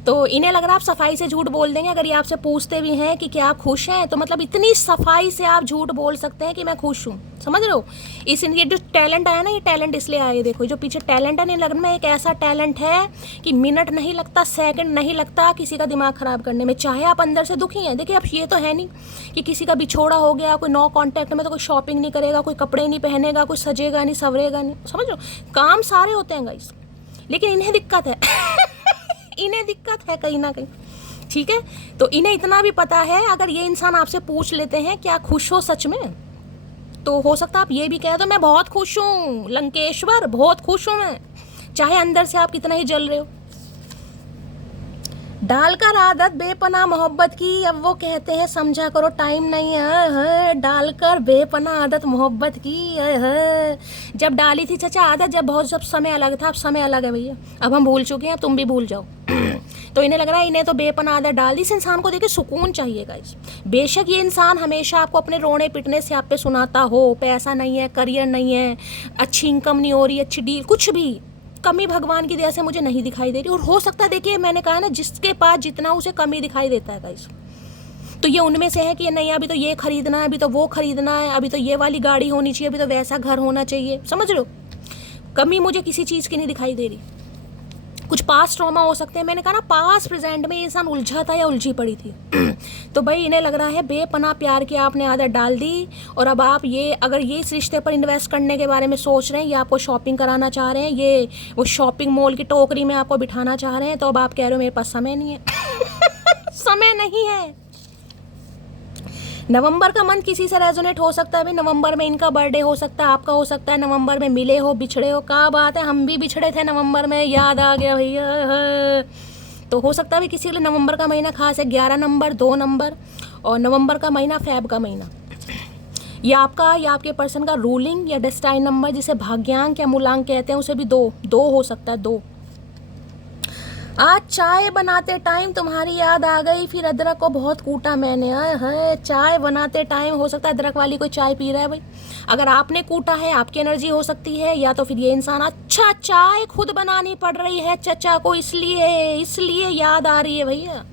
तो इन्हें लग रहा है आप सफाई से झूठ बोल देंगे। अगर ये आपसे पूछते भी हैं कि क्या आप खुश हैं, तो मतलब इतनी सफाई से आप झूठ बोल सकते हैं कि मैं खुश हूँ। समझ रहे हो? ये जो टैलेंट आया ना, ये टैलेंट इसलिए आया, देखो जो पीछे टैलेंट है, नहीं लग में एक ऐसा टैलेंट है कि मिनट नहीं लगता, सेकंड नहीं लगता किसी का दिमाग ख़राब करने में, चाहे आप अंदर से दुखी हैं। देखिए अब ये तो है नहीं कि किसी का बिछोड़ा हो गया, कोई नो कॉन्टैक्ट में, तो कोई शॉपिंग नहीं करेगा, कोई कपड़े नहीं पहनेगा, कोई सजेगा नहीं, सवरेगा नहीं। समझ लो, काम सारे होते हैं गाइस, लेकिन इन्हें दिक्कत है इन्हें दिक्कत है कहीं ना कहीं। ठीक है, तो इन्हें इतना भी पता है, अगर ये इंसान आपसे पूछ लेते हैं क्या खुश हो सच में, तो हो सकता है आप ये भी कह दो मैं बहुत खुश हूँ लंकेश्वर, बहुत खुश हूँ मैं, चाहे अंदर से आप कितना ही जल रहे हो। डालकर आदत बेपनाह मोहब्बत की, अब वो कहते हैं समझा करो टाइम नहीं है। डालकर बेपनाह आदत मोहब्बत की है। जब डाली थी चाचा आदत, जब समय अलग था, अब समय अलग है भैया, अब हम भूल चुके हैं, तुम भी भूल जाओ तो इन्हें लग रहा है इन्हें तो बेपनाह आदत डाल दी। इस इंसान को देखिए सुकून चाहिए गाइस। बेशक ये इंसान हमेशा आपको अपने रोने पिटने से आप पे सुनाता हो, पैसा नहीं है, करियर नहीं है, अच्छी इनकम नहीं हो रही, अच्छी डील, कुछ भी कमी भगवान की दया से मुझे नहीं दिखाई दे रही। और हो सकता है, देखिए मैंने कहा ना, जिसके पास जितना उसे कमी दिखाई देता है गाइस, तो ये उनमें से है कि नहीं अभी तो ये खरीदना है, अभी तो वो खरीदना है, अभी तो ये वाली गाड़ी होनी चाहिए, अभी तो वैसा घर होना चाहिए। समझ लो, कमी मुझे किसी चीज़ की नहीं दिखाई दे रही। कुछ पास्ट ट्रॉमा हो सकते हैं, मैंने कहा ना, पास्ट प्रेजेंट में ये इंसान उलझा था या उलझी पड़ी थी तो भाई इन्हें लग रहा है बेपनाह प्यार की आपने आदत डाल दी। और अब आप ये अगर ये इस रिश्ते पर इन्वेस्ट करने के बारे में सोच रहे हैं, या आपको शॉपिंग कराना चाह रहे हैं, ये वो शॉपिंग मॉल की टोकरी में आपको बिठाना चाह रहे हैं, तो अब आप कह रहे हो मेरे पास समय नहीं है समय नहीं है। नवंबर का मंथ किसी से रेजोनेट हो सकता है भाई, नवंबर में इनका बर्थडे हो सकता है, आपका हो सकता है, नवंबर में मिले हो, बिछड़े हो, क्या बात है, हम भी बिछड़े थे नवंबर में, याद आ गया भैया। तो हो सकता है भी किसी के लिए नवंबर का महीना खास है, 11 नंबर, 2 नंबर, और नवंबर का महीना फैब का महीना, या आपका या आपके पर्सन का रूलिंग या डेस्टाइन नंबर, जिसे भाग्यांक या मूलांक कहते हैं, उसे भी 2 हो सकता है, 2। आज चाय बनाते टाइम तुम्हारी याद आ गई, फिर अदरक को बहुत कूटा मैंने। है चाय बनाते टाइम हो सकता है अदरक वाली कोई चाय पी रहा है भाई, अगर आपने कूटा है आपकी एनर्जी हो सकती है, या तो फिर ये इंसान अच्छा चाय खुद बनानी पड़ रही है चचा को, इसलिए याद आ रही है भैया,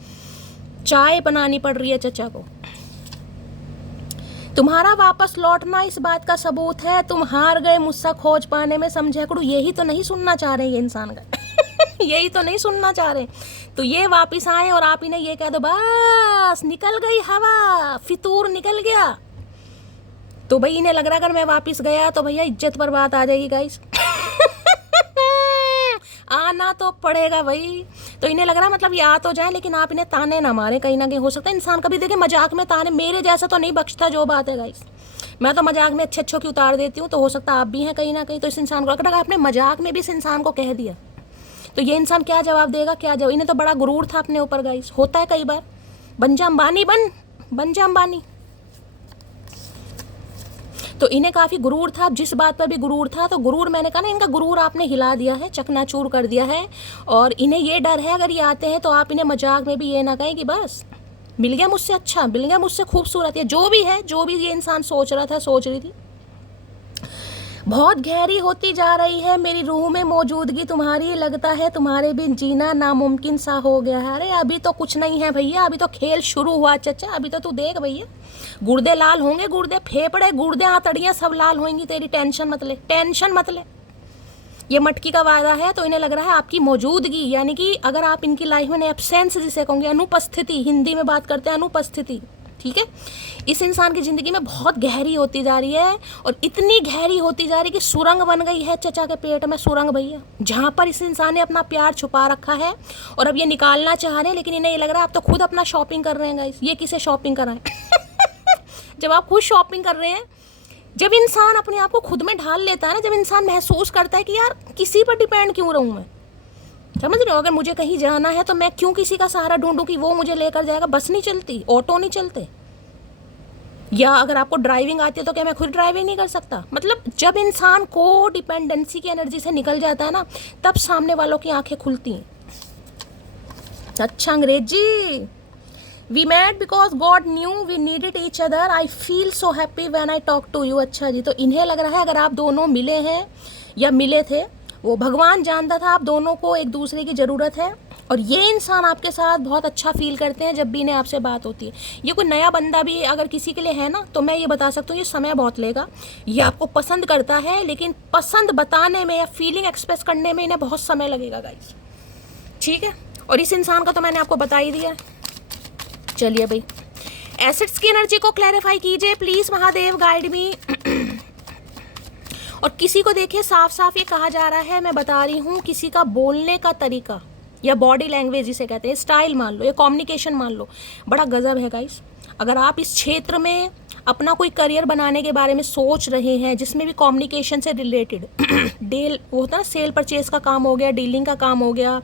चाय बनानी पड़ रही है चचा को। तुम्हारा वापस लौटना इस बात का सबूत है तुम हार गए मुझसे खोज पाने में, समझे करो। यही तो नहीं सुनना चाह रहे ये इंसान का यही तो नहीं सुनना चाह रहे, तो ये वापस आए और आप इन्हें ये कह दो बस निकल गई हवा, फितूर निकल गया, तो भाई इन्हें लग रहा अगर मैं वापस गया तो भैया इज्जत पर बात आ जाएगी गाइस आना तो पड़ेगा भाई। तो इन्हें लग रहा मतलब ये आ तो जाए, लेकिन आप इन्हें ताने ना मारे, कहीं ना कहीं हो सकता है इंसान कभी देखे मजाक में ताने, मेरे जैसा तो नहीं बख्शता जो बात है गाइस, मैं तो मजाक में अच्छे की उतार देती हूँ, तो हो सकता है आप भी हैं कहीं ना कहीं। तो इस इंसान को अगर आपने मजाक में भी इस इंसान को कह दिया, तो ये इंसान क्या जवाब देगा, क्या जवाब। इन्हें तो बड़ा गुरूर था अपने ऊपर गाइस, होता है कई बार, बन जा अंबानी। तो इन्हें काफ़ी गुरूर था, जिस बात पर भी गुरूर था, तो गुरूर मैंने कहा ना, इनका गुरूर आपने हिला दिया है, चकनाचूर कर दिया है। और इन्हें ये डर है अगर ये आते हैं तो आप इन्हें मजाक में भी ये ना कहें कि बस मिल गया मुझसे अच्छा, मिल गया मुझसे खूबसूरत, या जो भी है, जो भी ये इंसान सोच रहा था, सोच रही थी। बहुत गहरी होती जा रही है मेरी रूह में मौजूदगी तुम्हारी, लगता है तुम्हारे बिन जीना नामुमकिन सा हो गया है। अरे अभी तो कुछ नहीं है भैया, अभी तो खेल शुरू हुआ चचा, अभी तो तू देख भैया, गुर्दे लाल होंगे, गुर्दे, फेफड़े, गुर्दे, आंतड़ियाँ सब लाल होंगी तेरी, टेंशन मत ले। ये मटकी का वादा है, तो इन्हें लग रहा है आपकी मौजूदगी, यानी कि अगर आप इनकी लाइफ में एब्सेंस जिसे कहोगे, अनुपस्थिति, हिंदी में बात करते हैं अनुपस्थिति, ठीक है, इस इंसान की ज़िंदगी में बहुत गहरी होती जा रही है, और इतनी गहरी होती जा रही है कि सुरंग बन गई है चचा के पेट में, सुरंग भैया, जहाँ पर इस इंसान ने अपना प्यार छुपा रखा है, और अब ये निकालना चाह रहे हैं, लेकिन इन्हें ये लग रहा है आप तो खुद अपना शॉपिंग कर रहे हैं गाइस, ये किसे शॉपिंग कराएं जब आप खुद शॉपिंग कर रहे हैं, जब इंसान अपने आप को खुद में ढाल लेता है ना, जब इंसान महसूस करता है कि यार किसी पर डिपेंड क्यों रहूँ मैं, समझ रहे हो, अगर मुझे कहीं जाना है तो मैं क्यों किसी का सहारा ढूंढूं कि वो मुझे लेकर जाएगा, बस नहीं चलती, ऑटो नहीं चलते, या अगर आपको ड्राइविंग आती है तो क्या मैं खुद ड्राइविंग नहीं कर सकता। मतलब जब इंसान को डिपेंडेंसी की एनर्जी से निकल जाता है ना, तब सामने वालों की आंखें खुलती हैं। अच्छा अंग्रेजी, we met because God knew we needed each other, I feel so happy when I talk to you. अच्छा जी, तो इन्हें लग रहा है अगर आप दोनों मिले हैं या मिले थे, वो भगवान जानता था आप दोनों को एक दूसरे की ज़रूरत है, और ये इंसान आपके साथ बहुत अच्छा फील करते हैं जब भी इन्हें आपसे बात होती है। ये कोई नया बंदा भी अगर किसी के लिए है ना, तो मैं ये बता सकती हूँ ये समय बहुत लेगा। ये आपको पसंद करता है, लेकिन पसंद बताने में या फीलिंग एक्सप्रेस करने में इन्हें बहुत समय लगेगा गाइस, ठीक है। और इस इंसान का तो मैंने आपको बता ही दिया। चलिए भाई, एसेट्स की एनर्जी को क्लैरिफाई कीजिए प्लीज़ महादेव, गाइड मी। और किसी को देखिए साफ साफ ये कहा जा रहा है, मैं बता रही हूँ, किसी का बोलने का तरीका या बॉडी लैंग्वेज जिसे कहते हैं, स्टाइल मान लो या कम्युनिकेशन मान लो, बड़ा गजब है गाइस। अगर आप इस क्षेत्र में अपना कोई करियर बनाने के बारे में सोच रहे हैं जिसमें भी कम्युनिकेशन से रिलेटेड डील वो होता है ना, सेल परचेज का काम हो गया, डीलिंग का काम हो गया,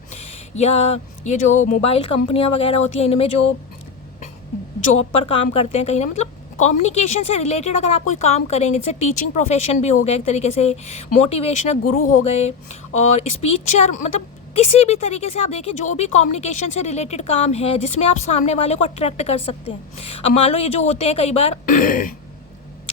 या ये जो मोबाइल कंपनियां वगैरह होती हैं इनमें जो जॉब पर काम करते हैं कहीं ना, मतलब कम्युनिकेशन से रिलेटेड अगर आप कोई काम करेंगे, जैसे टीचिंग प्रोफेशन भी हो गया एक तरीके से, मोटिवेशनल गुरु हो गए, और स्पीचर, मतलब किसी भी तरीके से आप देखिए जो भी कम्युनिकेशन से रिलेटेड काम है जिसमें आप सामने वाले को अट्रैक्ट कर सकते हैं। अब मान लो ये जो होते हैं कई बार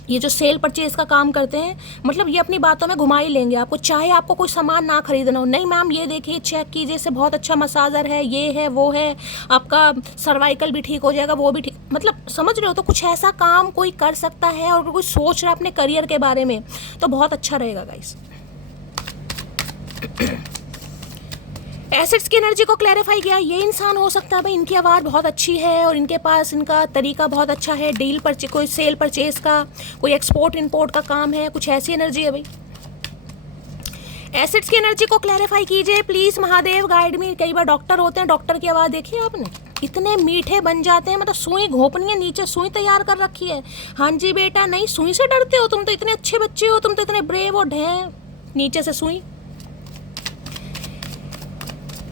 ये जो सेल परचेज का काम करते हैं, मतलब ये अपनी बातों में घुमा ही लेंगे आपको, चाहे आपको कोई सामान ना खरीदना हो। नहीं मैम ये देखिए, चेक कीजिए, इससे बहुत अच्छा मसाजर है, ये है वो है, आपका सर्वाइकल भी ठीक हो जाएगा, वो भी ठीक, मतलब समझ रहे हो। तो कुछ ऐसा काम कोई कर सकता है, और कोई सोच रहा है अपने करियर के बारे में, तो बहुत अच्छा रहेगा गाइस। एसेट्स की एनर्जी को क्लैरिफाई किया, ये इंसान हो सकता है भाई, इनकी आवाज़ बहुत अच्छी है और इनके पास इनका तरीका बहुत अच्छा है, डील परचेज, कोई सेल परचेज का, कोई एक्सपोर्ट इंपोर्ट का काम है, कुछ ऐसी एनर्जी है भाई। एसेट्स की एनर्जी को क्लैरिफाई कीजिए प्लीज़ महादेव, गाइड मी। कई बार डॉक्टर होते हैं, डॉक्टर की आवाज़ देखी है आपने, इतने मीठे बन जाते हैं, मतलब सुई घोपनी है, नीचे सुई तैयार कर रखी है। हाँ जी बेटा, नहीं सुई से डरते हो, तुम तो इतने अच्छे बच्चे हो, तुम तो इतने ब्रेव हो, ढें नीचे से सुई।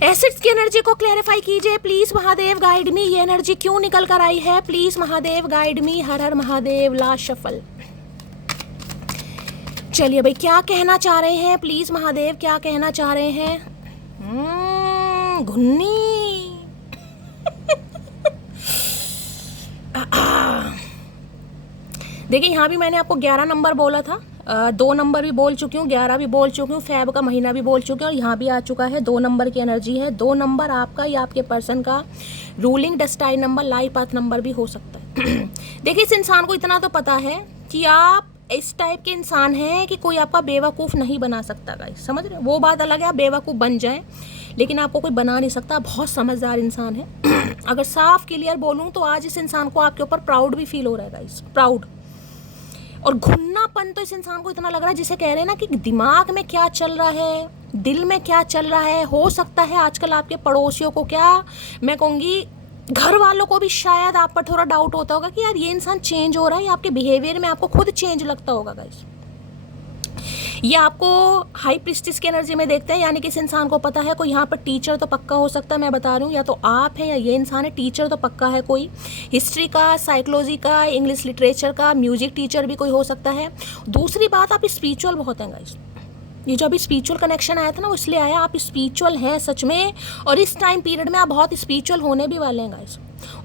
एसिड्स की एनर्जी को क्लैरिफाई कीजिए प्लीज महादेव, गाइड मी। ये एनर्जी क्यों निकल कर आई है, प्लीज महादेव गाइड मी। हर हर महादेव, लास्ट शफल। चलिए भाई, क्या कहना चाह रहे हैं प्लीज महादेव, क्या कहना चाह रहे हैं? घुन्नी देखिए, यहाँ भी मैंने आपको 11 नंबर बोला था, 2 नंबर भी बोल चुकी हूँ, 11 भी बोल चुकी हूँ, फेब का महीना भी बोल चुकी हूँ, और यहाँ भी आ चुका है 2 नंबर की एनर्जी है। 2 नंबर आपका या आपके पर्सन का ruling destined number, life path number भी हो सकता है। देखिए, इस इंसान को इतना तो पता है कि आप इस टाइप के इंसान हैं कि कोई आपका बेवकूफ़ नहीं बना सकता गाइस, समझ रहे हो? वो बात अलग है आप बेवकूफ़ बन जाएं, लेकिन आपको कोई बना नहीं सकता। बहुत समझदार इंसान है। अगर साफ क्लियर बोलूँ तो आज इस इंसान को आपके ऊपर प्राउड भी फील हो रहा है गाइस, प्राउड। और घुन्नापन तो इस इंसान को इतना लग रहा है, जिसे कह रहे हैं ना कि दिमाग में क्या चल रहा है, दिल में क्या चल रहा है। हो सकता है आजकल आपके पड़ोसियों को, क्या मैं कहूँगी घर वालों को भी शायद आप पर थोड़ा डाउट होता होगा कि यार ये इंसान चेंज हो रहा है, या आपके बिहेवियर में आपको खुद चेंज लगता होगा गाइस। ये आपको हाई प्रिस्टिस की एनर्जी में देखते हैं, यानी कि इस इंसान को पता है कोई यहाँ पर टीचर तो पक्का हो सकता है, मैं बता रही हूँ, या तो आप है या ये इंसान है। टीचर तो पक्का है, कोई हिस्ट्री का, साइकोलॉजी का, इंग्लिश लिटरेचर का, म्यूजिक टीचर भी कोई हो सकता है। दूसरी बात, आप स्पिरिचुअल बहुत हैं गाइस। ये जो अभी स्पिरिचुअल कनेक्शन आया था ना, वो इसलिए आया, आप स्पिरिचुअल हैं सच में, और इस टाइम पीरियड में आप बहुत स्पिरिचुअल होने भी वाले हैं गाइस।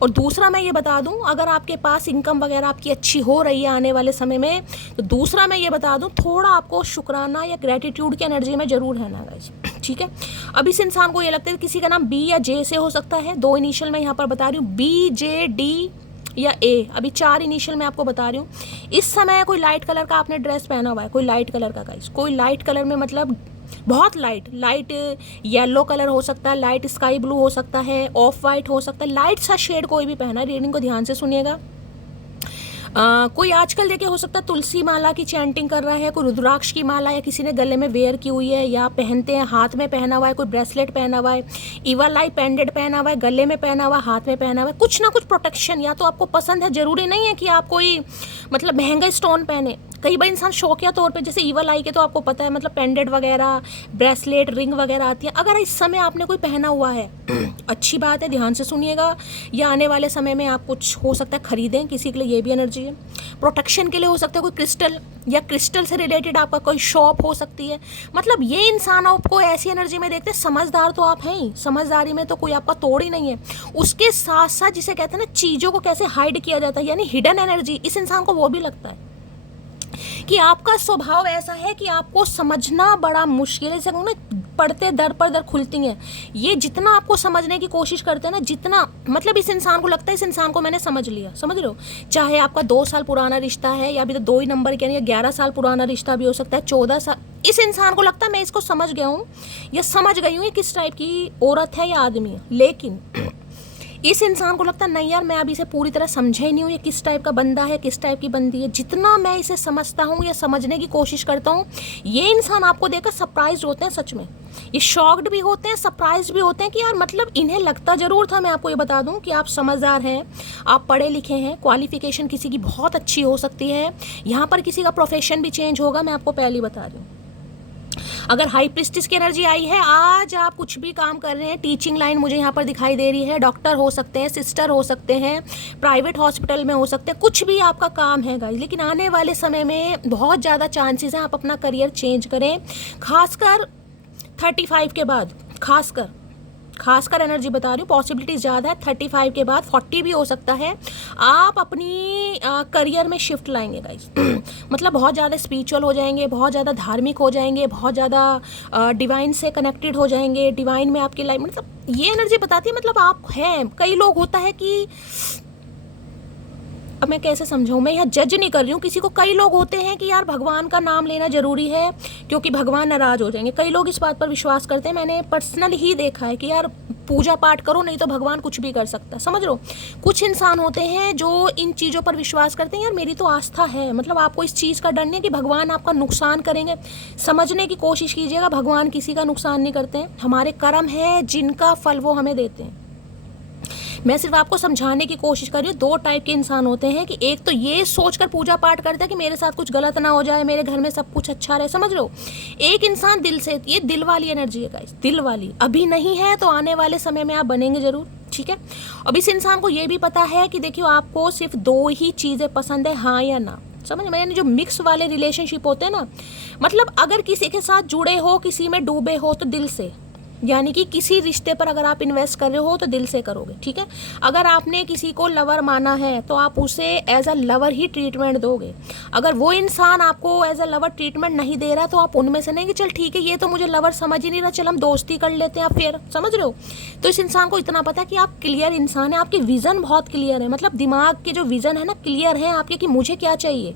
और दूसरा मैं ये बता दूं, अगर आपके पास इनकम वगैरह आपकी अच्छी हो रही है आने वाले समय में, तो दूसरा मैं ये बता दूं, थोड़ा आपको शुक्राना या ग्रेटिट्यूड की एनर्जी में जरूर है ना गाइस, ठीक है। अब इस इंसान को ये लगता है किसी का नाम बी या जे से हो सकता है, 2 इनिशियल मैं यहाँ पर बता रही हूँ, BJD या ए, अभी 4 इनिशियल मैं आपको बता रही हूँ। इस समय कोई लाइट कलर का आपने ड्रेस पहना हुआ है, कोई लाइट कलर का गाइस, कोई लाइट कलर में मतलब बहुत लाइट येलो कलर हो सकता है, लाइट स्काई ब्लू हो सकता है, ऑफ वाइट हो सकता है, लाइट सा शेड कोई भी पहना है। रीडिंग को ध्यान से सुनिएगा। कोई आजकल देखिए हो सकता है तुलसी माला की चैंटिंग कर रहा है, कोई रुद्राक्ष की माला या किसी ने गले में वेयर की हुई है या पहनते हैं, हाथ में पहना हुआ है, कोई ब्रेसलेट पहना हुआ है, इवल आई पेंडेंट पहना हुआ है, गले में पहना हुआ, हाथ में पहना हुआ है, कुछ ना कुछ प्रोटेक्शन या तो आपको पसंद है। जरूरी नहीं है कि आप कोई मतलब महंगा स्टोन पहने, कई बार इंसान शौकिया तौर पे, जैसे ईवल आई के तो आपको पता है, मतलब पेंडेंट वगैरह, ब्रेसलेट, रिंग वगैरह आती है, अगर इस समय आपने कोई पहना हुआ है अच्छी बात है, ध्यान से सुनिएगा, या आने वाले समय में आप कुछ हो सकता है खरीदें, किसी के लिए ये भी एनर्जी है। प्रोटेक्शन के लिए हो सकता है कोई क्रिस्टल, या क्रिस्टल से रिलेटेड आपका कोई शॉप हो सकती है। मतलब ये इंसान आपको ऐसी एनर्जी में देखते हैं, समझदार तो आप हैं ही, समझदारी में तो कोई आपका तोड़ ही नहीं है। उसके साथ साथ जिसे कहते हैं ना, चीज़ों को कैसे हाइड किया जाता है, यानी हिडन एनर्जी, इस इंसान को वो भी लगता है कि आपका स्वभाव ऐसा है कि आपको समझना बड़ा मुश्किल है। ना, पढ़ते दर पर दर खुलती हैं, ये जितना आपको समझने की कोशिश करते हैं ना, जितना मतलब इस इंसान को लगता है इस इंसान को मैंने समझ लिया, समझ रहे हो। चाहे आपका 2 साल पुराना रिश्ता है, या अभी तो 2 ही नंबर के, या 11 साल पुराना रिश्ता भी हो सकता है, 14 साल, इस इंसान को लगता है मैं इसको समझ गया हूँ या समझ गई हूँ, ये किस टाइप की औरत है या आदमी है। लेकिन इस इंसान को लगता है नहीं यार, मैं अभी इसे पूरी तरह समझा ही नहीं हूँ, ये किस टाइप का बंदा है, किस टाइप की बंदी है। जितना मैं इसे समझता हूँ या समझने की कोशिश करता हूँ, ये इंसान आपको देखकर सरप्राइज होते हैं। सच में ये शॉक्ड भी होते हैं, सरप्राइज भी होते हैं कि यार मतलब इन्हें लगता ज़रूर था। मैं आपको ये बता दूं कि आप समझदार हैं, आप पढ़े लिखे हैं, क्वालिफिकेशन किसी की बहुत अच्छी हो सकती है, यहाँ पर किसी का प्रोफेशन भी चेंज होगा, मैं आपको पहले ही बता रही हूँ। अगर हाई प्रिस्टिस की एनर्जी आई है, आज आप कुछ भी काम कर रहे हैं, टीचिंग लाइन मुझे यहाँ पर दिखाई दे रही है, डॉक्टर हो सकते हैं, सिस्टर हो सकते हैं, प्राइवेट हॉस्पिटल में हो सकते हैं, कुछ भी आपका काम है गाइस। लेकिन आने वाले समय में बहुत ज़्यादा चांसेस हैं आप अपना करियर चेंज करें, खासकर 35 के बाद, खासकर एनर्जी बता रही हूँ, पॉसिबिलिटी ज़्यादा है। 35 के बाद 40 भी हो सकता है, आप अपनी करियर में शिफ्ट लाएंगे गाइस। मतलब बहुत ज़्यादा स्पिरिचुअल हो जाएंगे, बहुत ज़्यादा धार्मिक हो जाएंगे, बहुत ज़्यादा डिवाइन से कनेक्टेड हो जाएंगे, डिवाइन में आपकी लाइफ, मतलब ये एनर्जी बताती है, मतलब आप हैं। कई लोग होता है कि, अब मैं कैसे समझाऊँ, मैं यहाँ जज नहीं कर रही हूँ किसी को। कई लोग होते हैं कि यार भगवान का नाम लेना ज़रूरी है क्योंकि भगवान नाराज़ हो जाएंगे, कई लोग इस बात पर विश्वास करते हैं। मैंने पर्सनली ही देखा है कि यार पूजा पाठ करो, नहीं तो भगवान कुछ भी कर सकता है, समझ लो। कुछ इंसान होते हैं जो इन चीज़ों पर विश्वास करते हैं, यार मेरी तो आस्था है, मतलब आपको इस चीज़ का डर नहीं है कि भगवान आपका नुकसान करेंगे। समझने की कोशिश कीजिएगा, भगवान किसी का नुकसान नहीं करते हैं, हमारे कर्म है जिनका फल वो हमें देते हैं। मैं सिर्फ आपको समझाने की कोशिश कर रही हूँ। 2 टाइप के इंसान होते हैं कि एक तो ये सोचकर पूजा पाठ करता है कि मेरे साथ कुछ गलत ना हो जाए, मेरे घर में सब कुछ अच्छा रहे, समझ लो। एक इंसान दिल से, ये दिल वाली एनर्जी है गाइस, दिल वाली। अभी नहीं है तो आने वाले समय में आप बनेंगे जरूर, ठीक है। अब इस इंसान को ये भी पता है कि देखियो आपको सिर्फ 2 ही चीज़ें पसंद है, हाँ या ना, समझ में। यानी जो मिक्स वाले रिलेशनशिप होते हैं ना, मतलब अगर किसी के साथ जुड़े हो, किसी में डूबे हो तो दिल से, यानी कि किसी रिश्ते पर अगर आप इन्वेस्ट कर रहे हो तो दिल से करोगे, ठीक है। अगर आपने किसी को लवर माना है तो आप उसे एज अ लवर ही ट्रीटमेंट दोगे। अगर वो इंसान आपको एज अ लवर ट्रीटमेंट नहीं दे रहा तो आप उनमें से नहीं कि चल ठीक है ये तो मुझे लवर समझ ही नहीं रहा, चल हम दोस्ती कर लेते हैं, आप फिर, समझ रहे हो। तो इस इंसान को इतना पता है कि आप क्लियर इंसान है, आपकी विज़न बहुत क्लियर है, मतलब दिमाग के जो विज़न है ना क्लियर है आपके कि मुझे क्या चाहिए।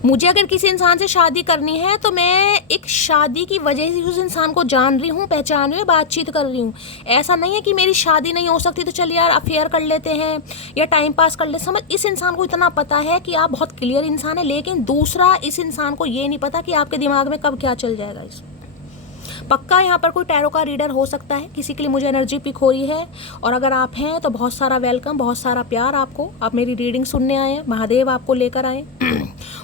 मुझे अगर किसी इंसान से शादी करनी है तो मैं एक शादी की वजह से उस इंसान को जान रही हूँ, पहचान रही हूँ, बातचीत कर रही हूँ। ऐसा नहीं है कि मेरी शादी नहीं हो सकती तो चल यार अफेयर कर लेते हैं या टाइम पास कर ले, समझ। इस इंसान को इतना पता है कि आप बहुत क्लियर इंसान है। लेकिन दूसरा, इस इंसान को ये नहीं पता कि आपके दिमाग में कब क्या चल जाएगा। इस पक्का यहाँ पर कोई टैरो का रीडर हो सकता है, किसी के लिए मुझे एनर्जी पिक हो रही है, और अगर आप हैं तो बहुत सारा वेलकम, बहुत सारा प्यार आपको, आप मेरी रीडिंग सुनने आए हैं, महादेव आपको लेकर आए।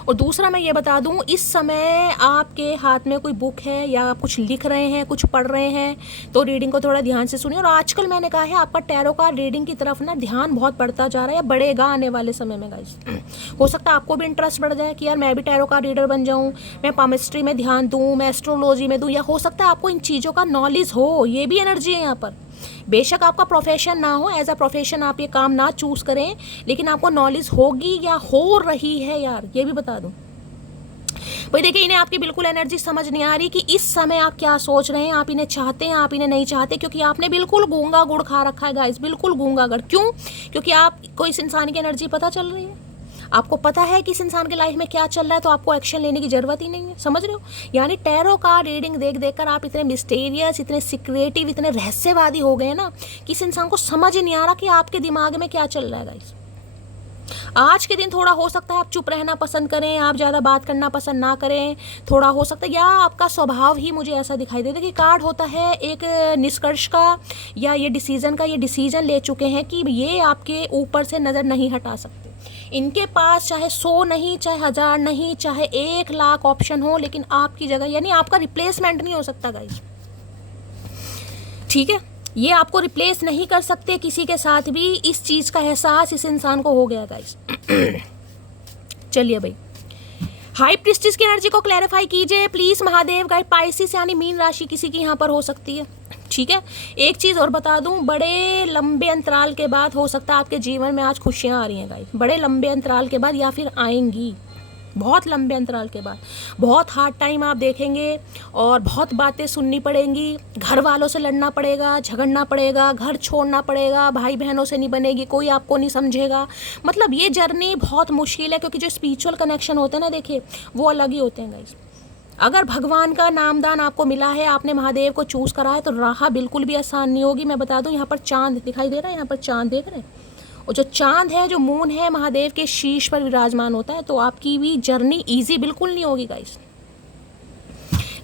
और दूसरा मैं ये बता दूं, इस समय आपके हाथ में कोई बुक है या आप कुछ लिख रहे हैं, कुछ पढ़ रहे हैं, तो रीडिंग को थोड़ा ध्यान से सुनिए। और आजकल मैंने कहा है आपका टैरो का रीडिंग की तरफ ना ध्यान बहुत बढ़ता जा रहा है, या बढ़ेगा आने वाले समय में गाइस। हो सकता है आपको भी इंटरेस्ट बढ़ जाए कि यार मैं भी टैरो का रीडर बन जाऊँ, मैं पामिस्ट्री में ध्यान दूँ, मैं एस्ट्रोलॉजी में दूँ, या हो सकता है आपको इन चीज़ों का नॉलेज हो। ये भी एनर्जी है यहाँ पर। बेशक आपका प्रोफेशन ना हो, एज अ प्रोफेशन आप ये काम ना चूज करें, लेकिन आपको नॉलेज होगी या हो रही है यार, ये भी बता दूं। भाई देखिए, इन्हें आपकी बिल्कुल एनर्जी समझ नहीं आ रही कि इस समय आप क्या सोच रहे हैं, आप इन्हें चाहते हैं, आप इन्हें नहीं चाहते, क्योंकि आपने बिल्कुल गूंगा गुड़ खा रखा है गाइस, बिल्कुल गूंगा गुड़। क्यों? क्योंकि आपको इस इंसान की एनर्जी पता चल रही है, आपको पता है कि इस इंसान के लाइफ में क्या चल रहा है, तो आपको एक्शन लेने की जरूरत ही नहीं है, समझ रहे हो। यानी टैरो का रीडिंग देख देख कर आप इतने मिस्टीरियस, इतने सीक्रेटिव, इतने रहस्यवादी हो गए ना कि इस इंसान को समझ ही नहीं आ रहा कि आपके दिमाग में क्या चल रहा है गाइस। आज के दिन थोड़ा हो सकता है आप चुप रहना पसंद करें, आप ज़्यादा बात करना पसंद ना करें, थोड़ा हो सकता है, या आपका स्वभाव ही मुझे ऐसा दिखाई देता है कि कार्ड होता है एक निष्कर्ष का या ये डिसीजन का, ये डिसीजन ले चुके हैं कि ये आपके ऊपर से नज़र नहीं हटा सकते। इनके पास चाहे 100 नहीं, चाहे 1000 नहीं, चाहे 1 लाख ऑप्शन हो, लेकिन आपकी जगह यानी आपका रिप्लेसमेंट नहीं हो सकता गाइस, ठीक है। ये आपको रिप्लेस नहीं कर सकते किसी के साथ भी। इस चीज़ का एहसास इस इंसान को हो गया गाइस। चलिए भाई, हाई प्रिस्टिस की एनर्जी को क्लैरिफाई कीजिए प्लीज महादेव गाइड। पाइसिस यानी मीन राशि किसी की यहाँ पर हो सकती है, ठीक है। एक चीज़ और बता दूं, बड़े लंबे अंतराल के बाद हो सकता है आपके जीवन में आज खुशियाँ आ रही हैं गाइस, बड़े लंबे अंतराल के बाद, या फिर आएंगी बहुत लंबे अंतराल के बाद। बहुत हार्ड टाइम आप देखेंगे और बहुत बातें सुननी पड़ेंगी, घर वालों से लड़ना पड़ेगा, झगड़ना पड़ेगा, घर छोड़ना पड़ेगा, भाई बहनों से नहीं बनेगी, कोई आपको नहीं समझेगा। मतलब ये जर्नी बहुत मुश्किल है, क्योंकि जो स्पिरिचुअल कनेक्शन होते हैं ना, देखिए वो अलग ही होते हैं गाइस। अगर भगवान का नामदान आपको मिला है, आपने महादेव को चूज़ करा है, तो राह बिल्कुल भी आसान नहीं होगी। मैं बता दूं, यहाँ पर चांद दिखाई दे रहा है, यहाँ पर चांद देख रहे हैं, और जो चांद है, जो मून है, महादेव के शीश पर विराजमान होता है, तो आपकी भी जर्नी इजी बिल्कुल नहीं होगी गाइस।